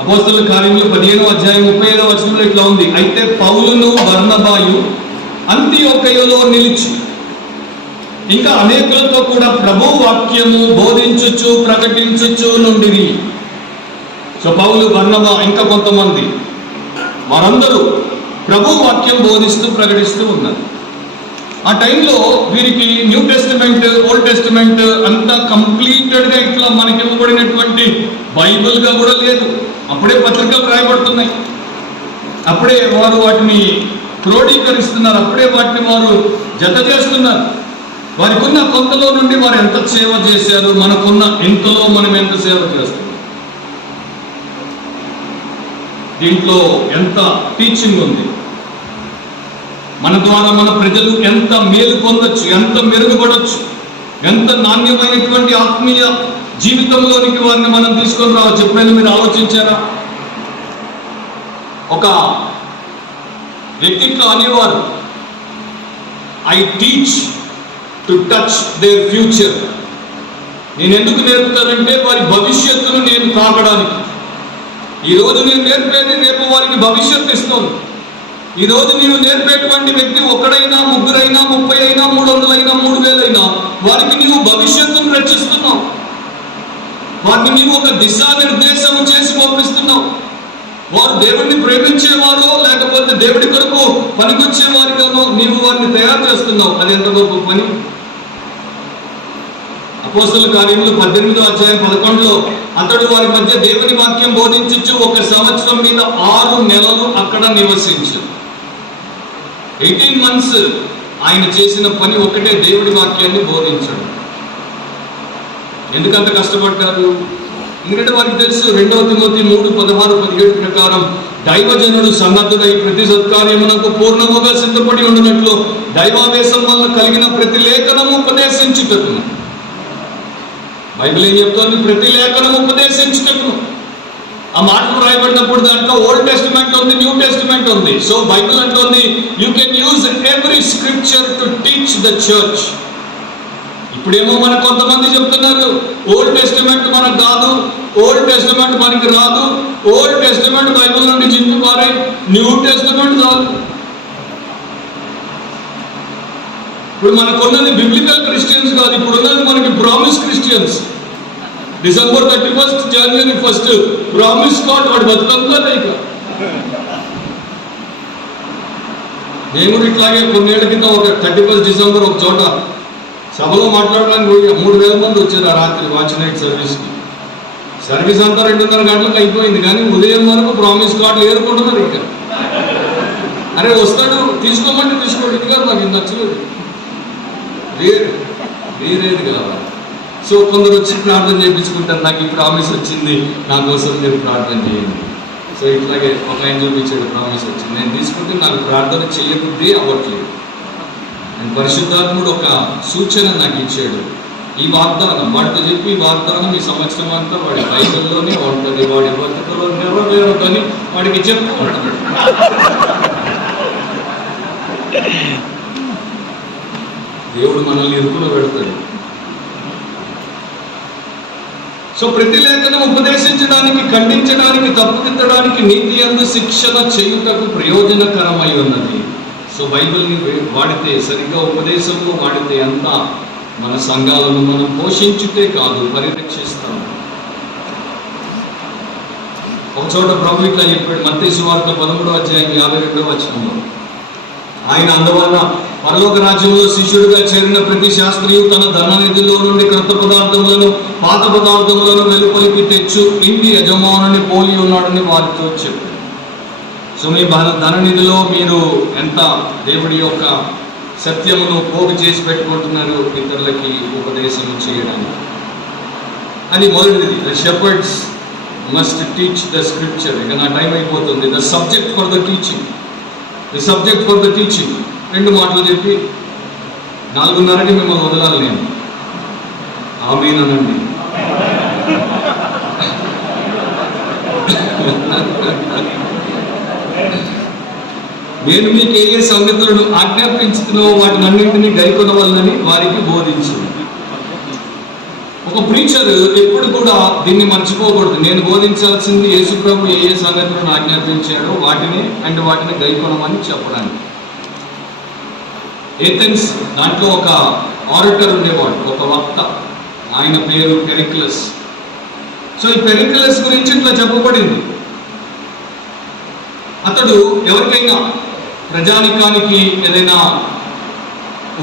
అపోస్తలుల కార్యములు 15వ అధ్యాయం 35వ వచనంలో ఇట్లా ఉంది: అయితే పౌలును బర్నబాయు అంతియొక్కయలో నిలిచి ఇంకా అనేకులతో కూడా ప్రభు వాక్యము బోధించుచు ప్రకటించుచు నుండిరి. సో పౌలు, బర్నబా, ఇంకా కొంతమంది, వారందరూ ప్రభు వాక్యం బోధిస్తూ ప్రకటిస్తూ ఉన్నారు. ఆ టైంలో వీరికి న్యూ టెస్టిమెంట్, ఓల్డ్ టెస్టిమెంట్ అంతా కంప్లీటెడ్గా ఇట్లా మనకి ఇవ్వబడినటువంటి బైబిల్గా కూడా లేదు. అప్పుడే పత్రికలు రాయబడుతున్నాయి, అప్పుడే వారు వాటిని క్రోడీకరిస్తున్నారు, అప్పుడే వాటిని వారు జత చేస్తున్నారు. వారికి ఉన్న కొంతలో నుండి వారు ఎంత సేవ చేశారు, మనకున్న ఎంతలో మనం ఎంత సేవ చేస్తున్నాం, దీంట్లో ఎంత టీచింగ్ ఉంది, మన ద్వారా మన ప్రజలు ఎంత మేలు పొందొచ్చు, ఎంత మెరుగుపడవచ్చు, ఎంత నాణ్యమైనటువంటి ఆత్మీయ జీవితంలోనికి వారిని మనం తీసుకొని రావచ్చు. ఎప్పుడైనా మీరు ఆలోచించారా? ఒక వ్యక్తిత్వం అనేవారు, I teach to touch their future. నేను ఎందుకు నేర్పుతానంటే వారి భవిష్యత్తును నేను తాకడానికి. ఈరోజు నేను నేర్పేది రేపు వారికి భవిష్యత్తు ఇస్తుంది. ఈరోజు నేను నేర్పేటువంటి వ్యక్తి ఒకడైనా, ముగ్గురైనా, 30 అయినా, 300 అయినా, 3000 అయినా, వారికి నీవు భవిష్యత్తును రచిస్తున్నావు. వారిని నీవు ఒక దిశానిర్దేశం చేసి పంపిస్తున్నావు. వారు దేవుడిని ప్రేమించేవారో లేకపోతే దేవుడి కొరకు పనికొచ్చేవారిగానో నీవు వారిని తయారు చేస్తున్నావు. అది ఎంత గొప్ప పని! అపోస్తలుల కార్యములు 18వ అధ్యాయం 11లో అతడు వారి మధ్య దేవుని వాక్యం బోధించు 1 సంవత్సరం మీద 6 నెలలు అక్కడ నివసించు. 18 months ఆయన చేసిన పని ఒకటే, దేవుడి వాక్యాన్ని బోధించడం. ఎందుకంత కష్టపడ్డారు? ఎందుకంటే వారికి తెలుసు 2 తిమోతి 3:16-17 ప్రకారం దైవజనుడు సన్నద్ధుడై ప్రతి సత్కార్యమునకు పూర్ణముగా సిద్ధపడి ఉండినట్లు దైవావేశం వల్ల కలిగిన ప్రతి లేఖనము ఉపదేశించుటకును. బైబిల్ ఏం చెప్తోంది? ప్రతి లేఖనము ఉపదేశించుటకును. ఆ మాటలు రాయబడినప్పుడు దాంట్లో ఓల్డ్ టెస్టిమెంట్ ఉంది, న్యూ టెస్టిమెంట్ ఉంది. సో బైబిల్ అంటుంది you can use every scripture to teach the church. ఇప్పుడేమో మనకు కొంతమంది చెప్తున్నారు ఓల్డ్ టెస్టిమెంట్ మనకు కాదు, ఓల్డ్ టెస్టిమెంట్ మనకి రాదు, ఓల్డ్ టెస్టిమెంట్ బైబిల్ నుండి చింపి పారే, న్యూ టెస్టిమెంట్ కాదు. ఇప్పుడు మనకున్నది బిబ్లికల్ క్రిస్టియన్స్ కాదు, ఇప్పుడు ఉన్నది మనకి promise Christians. December 31st, January 1st promise God వాడు బతుకంతా ఇక. నేను కూడా ఇట్లాగే కొన్నేళ్ల కింద ఒక 31st December ఒక చోట సభలో మాట్లాడడానికి పోయి 3,000 మంది వచ్చారు ఆ రాత్రి వాచ్ నైట్ సర్వీస్కి. సర్వీస్ అంతా 2:30 గంటలకు అయిపోయింది, కానీ ఉదయం వరకు ప్రామిస్ కార్డులు ఏరుకుంటున్నారు. ఇక అరే వస్తాడు తీసుకోమంటే తీసుకోండి, ఇది కాదు నాకు ఇది నచ్చలేదు, వేరేది కావాలి. సో కొందరు వచ్చి ప్రార్థన చేయించుకుంటారు, నాకు ఈ ప్రామిస్ వచ్చింది, నా కోసం మీరు ప్రార్థన చేయండి. సో ఇట్లాగే ఒక ఆయన చూపించాడు, ప్రామిస్ వచ్చింది, నేను తీసుకుంటే నాకు ప్రార్థన చేయబుద్ధి అవ్వట్లేదు. అండ్ పరిశుద్ధాత్ముడు ఒక సూచన నాకు ఇచ్చాడు, ఈ వాగ్దానం వాడితో చెప్పి, ఈ వాగ్దానం ఈ సంవత్సరం అంతా వాడి బైబిల్లోనే ఉంటుంది, వాడి బతుకులో నెరవేరుదని వాడికి చెప్తూ ఉంటాడు. దేవుడు మనల్ని ఇరుకులో పెడతాడు. సో ప్రతి లేఖనం ఉపదేశించడానికి, ఖండించడానికి, తప్పుదిద్దడానికి, నీతి యందు శిక్షణ చేయుటకు ప్రయోజనకరమై ఉన్నది. సో బైబిల్ని వాడితే, సరిగ్గా ఉపదేశంలో వాడితే అంతా మన సంఘాలను మనం పోషించుటే కాదు, పరిరక్షిస్తాం. ఒక చోట ప్రభు ఇట్లా చెప్పాడు, మత్తయి సువార్త 13వ అధ్యాయం 52వ వచనంలో, ఆయన అందువల్ల పరలోక రాజ్యంలో శిష్యుడిగా చేరిన ప్రతి శాస్త్రీయు తన ధననిధిలో నుండి క్రొత్త పదార్థములను, పాత పదార్థములను వెలుపలికి తెచ్చు ఇంటి యజమానుని పోలి ఉన్నాడని వారితో చెప్పాడు. సో మీ ధననిధిలో మీరు ఎంత దేవుడి యొక్క సత్యమును పోగు చేసి పెట్టుకుంటున్నారు ఇతరులకి ఉపదేశం చేయడానికి. అది మొదటిది, the shepherd's must teach the scripture. ఇక నా టైం అయిపోతుంది. The subject for the teaching, the subject for the teaching. 2 మాటలు చెప్పి 4:30కి మిమ్మల్ని వదలాలి నేను. ఆమేనండి. నేను మీకు ఏ సంగతులను ఆజ్ఞాపించుతున్నావో వాటినన్నింటినీ గైకొనవలనని వారికి బోధించు. ఒక ప్రీచర్ ఎప్పుడు కూడా దీన్ని మర్చిపోకూడదు. నేను బోధించాల్సింది యేసు ప్రభు ఏ సంగతులను ఆజ్ఞాపించాడో వాటిని గైకొనమని చెప్పడానికి. ఏథెన్స్ దాంట్లో ఒక ఆరిటర్ ఉండేవాడు, ఒక వక్త, ఆయన పేరు పెరిక్లస్. సో ఈ పెరిక్లస్ గురించి ఇట్లా చెప్పబడింది. అతడు ఎవరికైనా ప్రజానికానికి ఏదైనా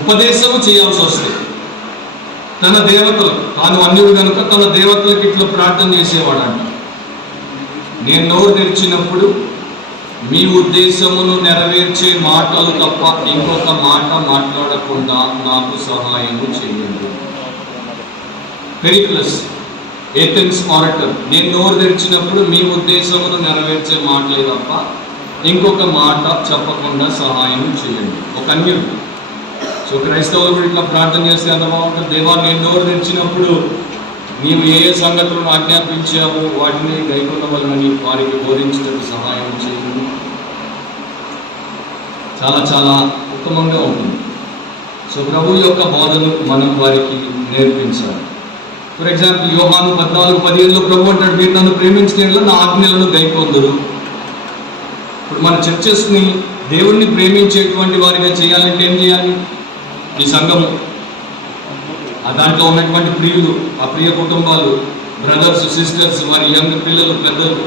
ఉపదేశము చేయాల్సి వస్తే తన దేవతలు, తాను అన్యుడు కనుక తన దేవతలకు ఇట్లా ప్రార్థన చేసేవాడంట. నేను నోరు తెరిచినప్పుడు మీ ఉద్దేశమును నెరవేర్చే మాటలు తప్ప ఇంకొక మాట మాట్లాడకుండా నాకు సహాయము చేయండి. పెరిక్లస్, ఏథెన్స్ ఆరిటర్, నేను నోరు తెరిచినప్పుడు మీ ఉద్దేశమును నెరవేర్చే మాటలే తప్ప ఇంకొక మాట చెప్పకుండా సహాయం చేయండి. ఒక అన్యుడు. సో క్రైస్తవులు కూడా ఇట్లా ప్రార్థన చేస్తే ఎంత బాగుంటుంది. దేవా, నేను నోరు తెరిచినప్పుడు నీవు ఏ సంగతులను ఆజ్ఞాపించావో వాటిని గైకొనవలనని వారికి బోధించడానికి సహాయం చేయండి. చాలా చాలా ఉత్తమంగా ఉంటుంది. సో ప్రభు యొక్క బోధను మనం వారికి నేర్పించాలి. ఫర్ ఎగ్జాంపుల్ యోహాను 14:15 ప్రభు అంటాడు, మీరు నన్ను ప్రేమించిన నా ఆజ్ఞలను గైకొందురు. ఇప్పుడు మన చర్చెస్ని దేవుణ్ణి ప్రేమించేటువంటి వారిగా చేయాలంటే ఏం చేయాలి? ఈ సంఘము, ఆ దాంట్లో ఉన్నటువంటి ప్రియులు, ఆ ప్రియ కుటుంబాలు, బ్రదర్స్, సిస్టర్స్, వారి యంగ్ పిల్లలు, పెద్దలు,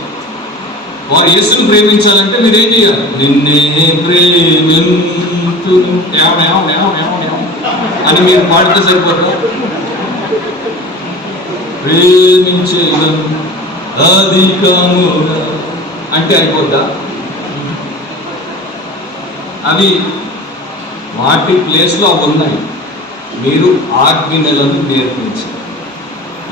వారు యేసుని ప్రేమించాలంటే మీరేం చేయాలి? నిన్నే ప్రేమింతు అని మీరు పాడితే సరిపోతా? ప్రేమించేదం అధికముగా అంటే అయిపోద్దా? అవి వాటి ప్లేస్లో అవి ఉన్నాయి. మీరు ఆజ్ఞలను నేర్పించారు.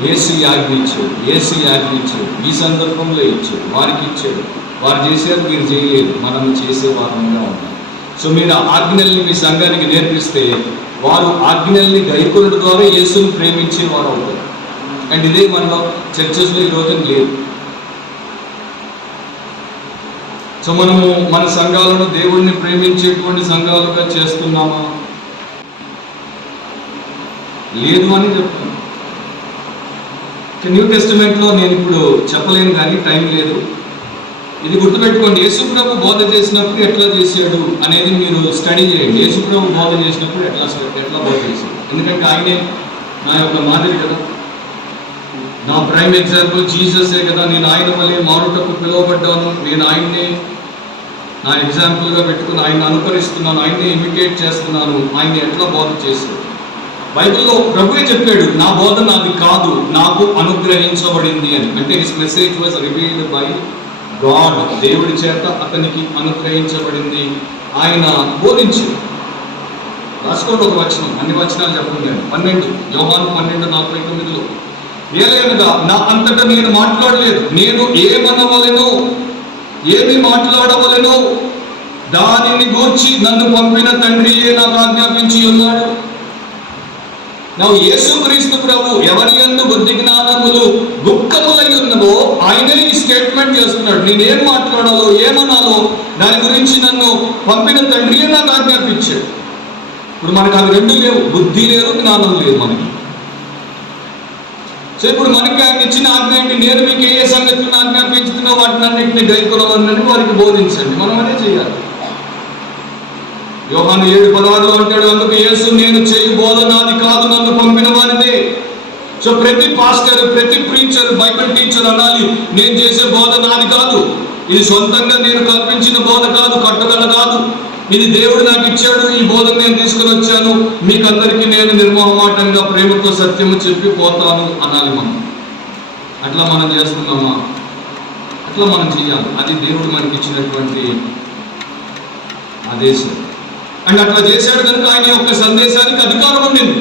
యేసు ఆజ్ఞ ఇచ్చాడు, ఈ సందర్భంలో ఇచ్చాడు, వారికి ఇచ్చాడు, వారు చేశారు, మీరు చేయలేదు, మనం చేసే వారంగా ఉన్నాం. సో మీరు ఆజ్ఞల్ని మీ సంఘానికి నేర్పిస్తే వారు ఆజ్ఞల్ని గైకొనడం ద్వారా యేసుని ప్రేమించేవారు అవుతారు. అండ్ ఇదే మనలో చర్చెస్లో ఈ రోజు లేదు. సో మనము మన సంఘాలను దేవుడిని ప్రేమించేటువంటి సంఘాలుగా చేస్తున్నామా? లేదు అని చెప్తాను. న్యూ టెస్టిమెంట్లో నేను ఇప్పుడు చెప్పలేను కానీ టైం లేదు. ఇది గుర్తుపెట్టుకోండి, యేసుప్రభు బోధ చేసినప్పుడు ఎట్లా చేశాడు అనేది మీరు స్టడీ చేయండి. యేసుప్రభు బోధ చేసినప్పుడు ఎట్లా బోధ చేశాడు, ఎందుకంటే ఆయనే నా యొక్క మాదిరి కదా, నా ప్రైమ్ ఎగ్జాంపుల్ జీససే కదా. నేను ఆయన వల్లే మారుటకు పిలువబడ్డాను, నేను ఆయన్నే నా ఎగ్జాంపుల్గా పెట్టుకుని ఆయన అనుకరిస్తున్నాను, ఆయన్నే ఇమిటేట్ చేస్తున్నాను. ఆయన ఎట్లా బోధ చేశాడు బైబిల్లో ప్రభువే చెప్పాడు, నా బోధ నాది కాదు, నాకు అనుగ్రహించబడింది అని. అంటే his message was revealed by God, దేవుడి చేత అతనికి అనుగ్రహించబడింది, ఆయన బోధించాడు. రాసుకోండి ఒక వచనం, అన్ని వచనాలు చెప్పండి. 12 యోహాను 12:49 ఏలయనగా నా అంతటా నేను మాట్లాడలేదు, నేను ఏమనవలెనో ఏమి మాట్లాడవలెనో దానిని గూర్చి నన్ను పంపిన తండ్రియే నాకు ఆజ్ఞాపించి ఉన్నాడు. యేసుక్రీస్తు ప్రభు ఎవరి యందు బుద్ధి జ్ఞానములు గుప్తములై ఉన్నవో ఆయనే ఈ స్టేట్మెంట్ చేస్తున్నాడు. నేనేం మాట్లాడాలో ఏమనాలో దాని గురించి నన్ను పంపిన తండ్రియే నాకు ఆజ్ఞాపించాడు. ఇప్పుడు మనకు అవి రెండు లేవు, బుద్ధి లేదు, జ్ఞానం లేదు మనకి. సో ఇప్పుడు మనకి ఆయన ఇచ్చిన ఆజ్ఞ ఏంటి? నేను మీకు ఏ సంగతులను ఆజ్ఞాపించుతున్నా వాటిని అన్నింటినీ గైకొనవలని వారికి బోధించండి. మనం అదే చేయాలి. యోహాను 7:16 అంటాడు, అందుకు యేసు నేను చేయు బోధ నాది కాదు, నన్ను పంపిన వారిదే. సో ప్రతి పాస్టర్, ప్రతి ప్రీచర్, బైబిల్ టీచర్ అనాలి, నేను చేసే బోధ నాది కాదు, ఇది సొంతంగా నేను కల్పించిన బోధ కాదు, కట్టుదల కాదు, ఇది దేవుడు నాకు ఇచ్చాడు, ఈ బోధన నేను తీసుకుని వచ్చాను, మీకందరికీ నేను నిర్మోహమాటంగా ప్రేమతో సత్యము చెప్పి పోతాను అనాలి. మనం అట్లా మనం చేస్తున్నామా? అట్లా మనం చేయాలి. అది దేవుడు మనకి ఇచ్చినటువంటి ఆదేశం. అండ్ అట్లా చేశాడు కనుక ఆయన యొక్క సందేశానికి అధికారం ఉండింది.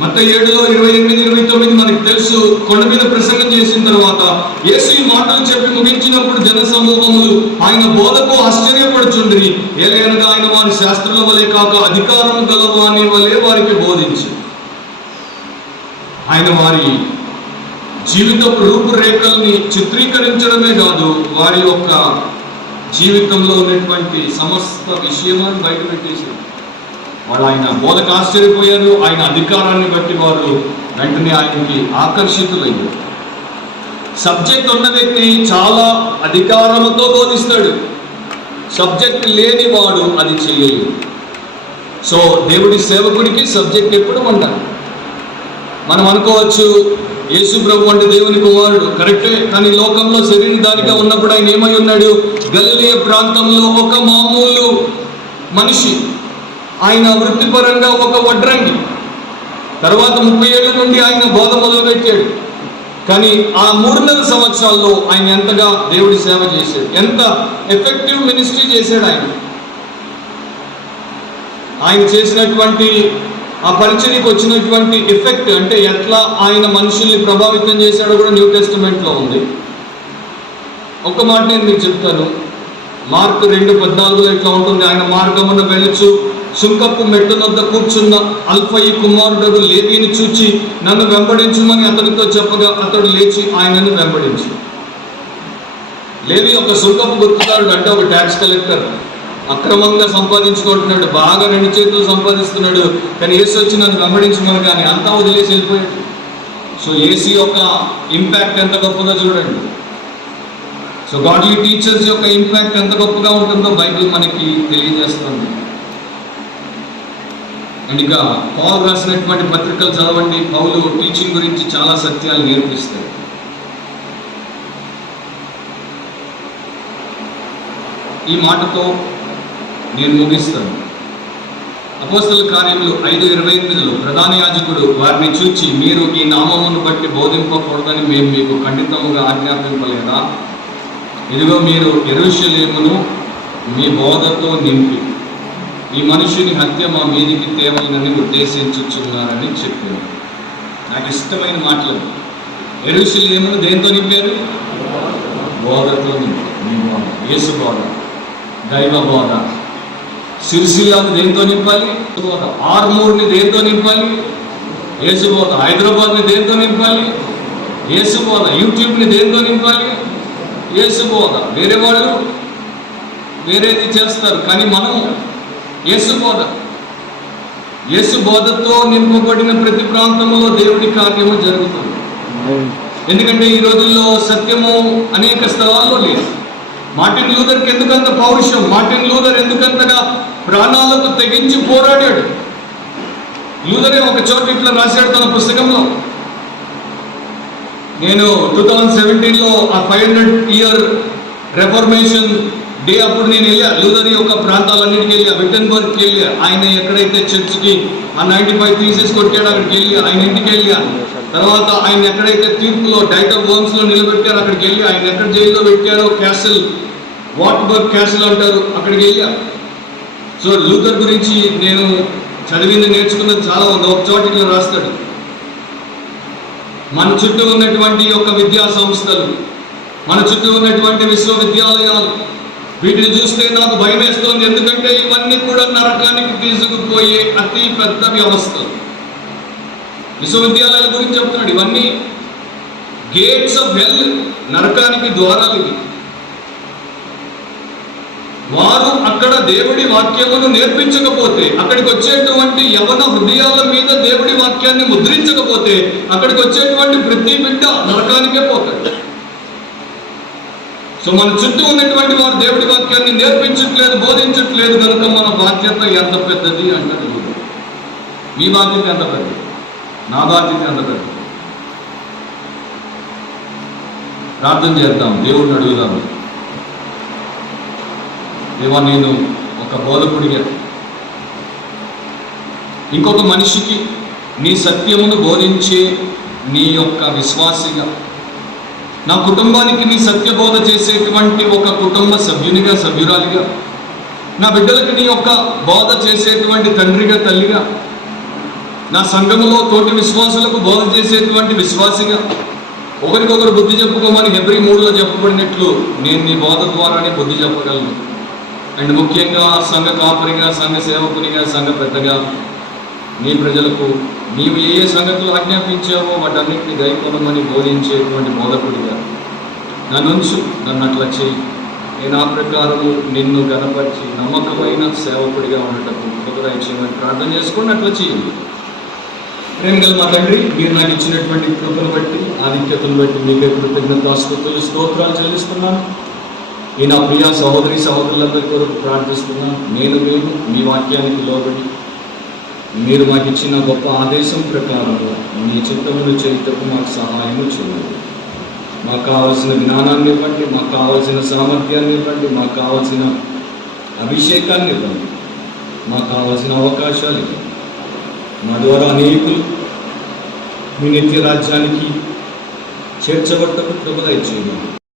మత్తయి 7:28-29 మనకి తెలుసు. కొండ మీద ప్రసంగం చేసిన తర్వాత యేసు ఈ మాటలు చెప్పి ముగించినప్పుడు జన సమూహములు ఆయన బోధకు ఆశ్చర్యపడుచుండిరి. ఏలయనగా ఆయన వారి శాస్త్రుల వలె కాక అధికారం గలవాని వలె వారికి బోధించి ఆయన వారి జీవితపు రూపురేఖల్ని చిత్రీకరించడమే కాదు, వారి యొక్క జీవితంలో ఉన్నటువంటి సమస్త విషయాలను బయట పెట్టేశారు. వాళ్ళు ఆయన బోధకు ఆశ్చర్యపోయారు. ఆయన అధికారాన్ని బట్టి వారు వెంటనే ఆయనకి ఆకర్షితులయ్యారు. సబ్జెక్ట్ ఉన్న వ్యక్తి చాలా అధికారంతో బోధిస్తాడు, సబ్జెక్ట్ లేని వాడు అది చేయలేడు. సో దేవుడి సేవకుడికి సబ్జెక్ట్ ఎప్పుడు ఉండాలి. మనం అనుకోవచ్చు యేసు ప్రభు అంటే దేవుని కుమారుడు, కరెక్టే. కానీ లోకంలో శరీరధారిగా ఉన్నప్పుడు ఆయన ఏమై ఉన్నాడు? గలిలయ ప్రాంతంలో ఒక మామూలు మనిషి. ఆయన వృత్తిపరంగా ఒక వడ్రంగి. తర్వాత 30 ఏళ్ల నుండి ఆయన బోధ మొదలుపెట్టాడు. కానీ ఆ 3.5 సంవత్సరాల్లో ఆయన ఎంతగా దేవుడి సేవ చేశాడు, ఎంత ఎఫెక్టివ్ మినిస్ట్రీ చేశాడు ఆయన చేసినటువంటి ఆ పరిచర్యకు వచ్చినటువంటి ఎఫెక్ట్, అంటే ఎట్లా ఆయన మనుషుల్ని ప్రభావితం చేశాడో కూడా న్యూ టెస్టిమెంట్లో ఉంది. ఒక మాట నేను మీకు చెప్తాను. మార్కు 2:14 ఇట్లా ఉంటుంది, ఆయన మార్గమున వెలుచు సుంకపు మెట్టునొద్ద కూర్చున్న అల్ఫయి కుమారుడు లేవీని చూచి నన్ను వెంబడించుమని అతనితో చెప్పగా అతడు లేచి ఆయనను వెంబడించు. లేవి ఒక సుంకపు గుర్తుదారుడు, అంటే ఒక ట్యాక్స్ కలెక్టర్. అక్రమంగా సంపాదించుకుంటున్నాడు, బాగా 2 చేతులు సంపాదిస్తున్నాడు. కానీ యేసు వచ్చి నన్ను వెంబడించమని కానీ అంతా వదిలేసి వెళ్ళిపోయాడు. సో యేసు యొక్క ఇంపాక్ట్ ఎంత గొప్పగా చూడండి. సో గాడ్లీ టీచర్స్ యొక్క ఇంపాక్ట్ ఎంత గొప్పగా ఉంటుందో బైబిల్ మనకి తెలియజేస్తుంది. అండ్ ఇక పౌలు రాసినటువంటి పత్రికలు చదవండి. పౌలు టీచింగ్ గురించి చాలా సత్యాలు నేర్పిస్తాడు. ఈ మాటతో నేను ముగిస్తాను. అపోస్తల కార్యములు 5:28 ప్రధాన యాజకుడు వారిని చూచి, మీరు ఈ నామమును బట్టి బోధింపకూడదని మేము మీకు ఖండితముగా ఆజ్ఞాపింపలేదా? ఇదిగో మీరు యెరూషలేమును మీ బోధతో నింపి ఈ మనుషుని హత్య మా మీదికి తేవాలని ఉద్దేశించుచున్నారని చెప్పారు. నాకు ఇష్టమైన మాటలు. యెరూషలేమును దేంతో నింపారు? బోధతో నింపారు. యేసు బోధ, దైవ బోధ. సిరిసిల్లాను దేంతో నింపాలి? బోధ. ఆర్మూర్ని దేంతో నింపాలి? యేసు బోధ. హైదరాబాద్ని దేంతో నింపాలి? యేసు బోధ. యూట్యూబ్ని దేంతో నింపాలి? యేసు బోధ. వేరే వాళ్ళు వేరేది చేస్తారు, కానీ మనం యేసు బోధ. యేసు బోధతో నింపబడిన ప్రతి ప్రాంతంలో దేవుడి కార్యము జరుగుతుంది. ఎందుకంటే ఈ రోజుల్లో సత్యము అనేక స్థలాల్లో లేదు. మార్టిన్ లూథర్కి ఎందుకంత పౌరుషం? మార్టిన్ లూథర్ ఎందుకంతగా ప్రాణాలకు తెగించి పోరాడాడు? లూథరే ఒక చోట ఇట్లా రాశాడు తన పుస్తకంలో. నేను 2017లో ఆ 500 ఇయర్ రెఫర్మేషన్ డే అప్పుడు నేను వెళ్ళా. లూథర్ యొక్క ప్రాంతాలన్నిటికీ వెళ్ళా, విటన్బర్గ్కి వెళ్ళా. ఆయన ఎక్కడైతే చర్చ్కి ఆ 95 థీసిస్ కొట్టాడు అక్కడికి వెళ్ళి ఆయన ఇంటికి వెళ్ళా. తర్వాత ఆయన ఎక్కడైతే తీర్పులో డైటర్ వర్మ్స్ లో నిలబెట్టారో అక్కడికి వెళ్ళి, ఆయన ఎక్కడ జైల్లో పెట్టారో క్యాసిల్, వాట్బర్గ్ క్యాసిల్ అంటారు, అక్కడికి వెళ్ళా. సో లూథర్ గురించి నేను చదివింది నేర్చుకున్నది చాలా ఉంది. ఒక చోట ఇట్లా రాస్తాడు, మన చుట్టూ ఉన్నటువంటి యొక్క విద్యా సంస్థలు, మన చుట్టూ ఉన్నటువంటి విశ్వవిద్యాలయాలు, వీటిని చూస్తే నాకు భయం వేస్తుంది. ఎందుకంటే ఇవన్నీ కూడా నరకానికి తీసుకుపోయే అతి పెద్ద వ్యవస్థలు. విశ్వవిద్యాలయాల గురించి చెప్తున్నాడు, ఇవన్నీ గేట్స్ ఆఫ్ హెల్, నరకానికి ద్వారాలు ఇవి. వారు అక్కడ దేవుడి వాక్యమును నేర్పించకపోతే, అక్కడికి వచ్చేటువంటి యవన హృదయాల మీద దేవుడి వాక్యాన్ని ముద్రించకపోతే, అక్కడికి వచ్చేటువంటి ప్రతి బిడ్డ నరకానికే పోతాడు. సో మన చుట్టూ ఉన్నటువంటి వారు దేవుడి వాక్యాన్ని నేర్పించట్లేదు, బోధించట్లేదు కనుక మన బాధ్యత ఎంత పెద్దది అంటారు. మీ బాధ్యత ఎంత పెద్దది, నా బాధ్యత ఎంత పెద్దది. ప్రార్థన చేద్దాం, దేవుడిని అడుగుదాం. దేవా, నేను ఒక బోధకుడిగా ఇంకొక మనిషికి నీ సత్యమును బోధించే నీ యొక్క విశ్వాసిగా, నా కుటుంబానికి నీ సత్యబోధ చేసేటువంటి ఒక కుటుంబ సభ్యునిగా, సభ్యురాలిగా, నా బిడ్డలకి నీ యొక్క బోధ చేసేటువంటి తండ్రిగా, తల్లిగా, నా సంఘములో తోటి విశ్వాసులకు బోధ చేసేటువంటి విశ్వాసిగా, ఒకరికొకరు బుద్ధి చెప్పుకోమని హెబ్రీ 3లో చెప్పబడినట్లు నేను నీ బోధ ద్వారానే బుద్ధి చెప్పగలను. అండ్ ముఖ్యంగా సంఘ కాపరిగా, సంఘ సేవకునిగా, సంఘ పెద్దగా నీ ప్రజలకు నీవు ఏ ఏ సంగతులు ఆజ్ఞాపించావో వాటన్నిటిని గైకొనమని బోధించేటువంటి బోధకుడిగా నన్ను అట్లా చేయి. నేను ఆ ప్రకారము నిన్ను గణపరిచి నమ్మకమైన సేవకుడిగా ఉండటకు కృపదయ చేయమని ప్రార్థన చేసుకుని అట్లా చేయండి. ప్రేమ గల మా తండ్రి, మీరు నాకు ఇచ్చినటువంటి కృపను బట్టి, ఆధిక్యతను బట్టి మీకే కృతజ్ఞతాస్తుతులు, స్తోత్రాలు చెల్లిస్తున్నాను. ఈ నా ప్రియ సహోదరి సహోదరులందరి కొరకు ప్రార్థిస్తున్నాను. నేను మీ వాక్యానికి లోబడి మీరు మాకు ఇచ్చిన గొప్ప ఆదేశం ప్రకారంగా మీ చిత్తమును చేయుటకు మాకు సహాయము చేయండి. మాకు కావాల్సిన జ్ఞానాన్ని ఇవ్వండి, మాకు కావాల్సిన సామర్థ్యాన్ని ఇవ్వండి, మాకు కావాల్సిన అభిషేకాన్ని ఇవ్వండి, మాకు కావాల్సిన అవకాశాలు ఇవ్వండి. మా ద్వారా అనేకులు మీ నిత్య రాజ్యానికి చేర్చబట్టకు కృప దయచేయండి.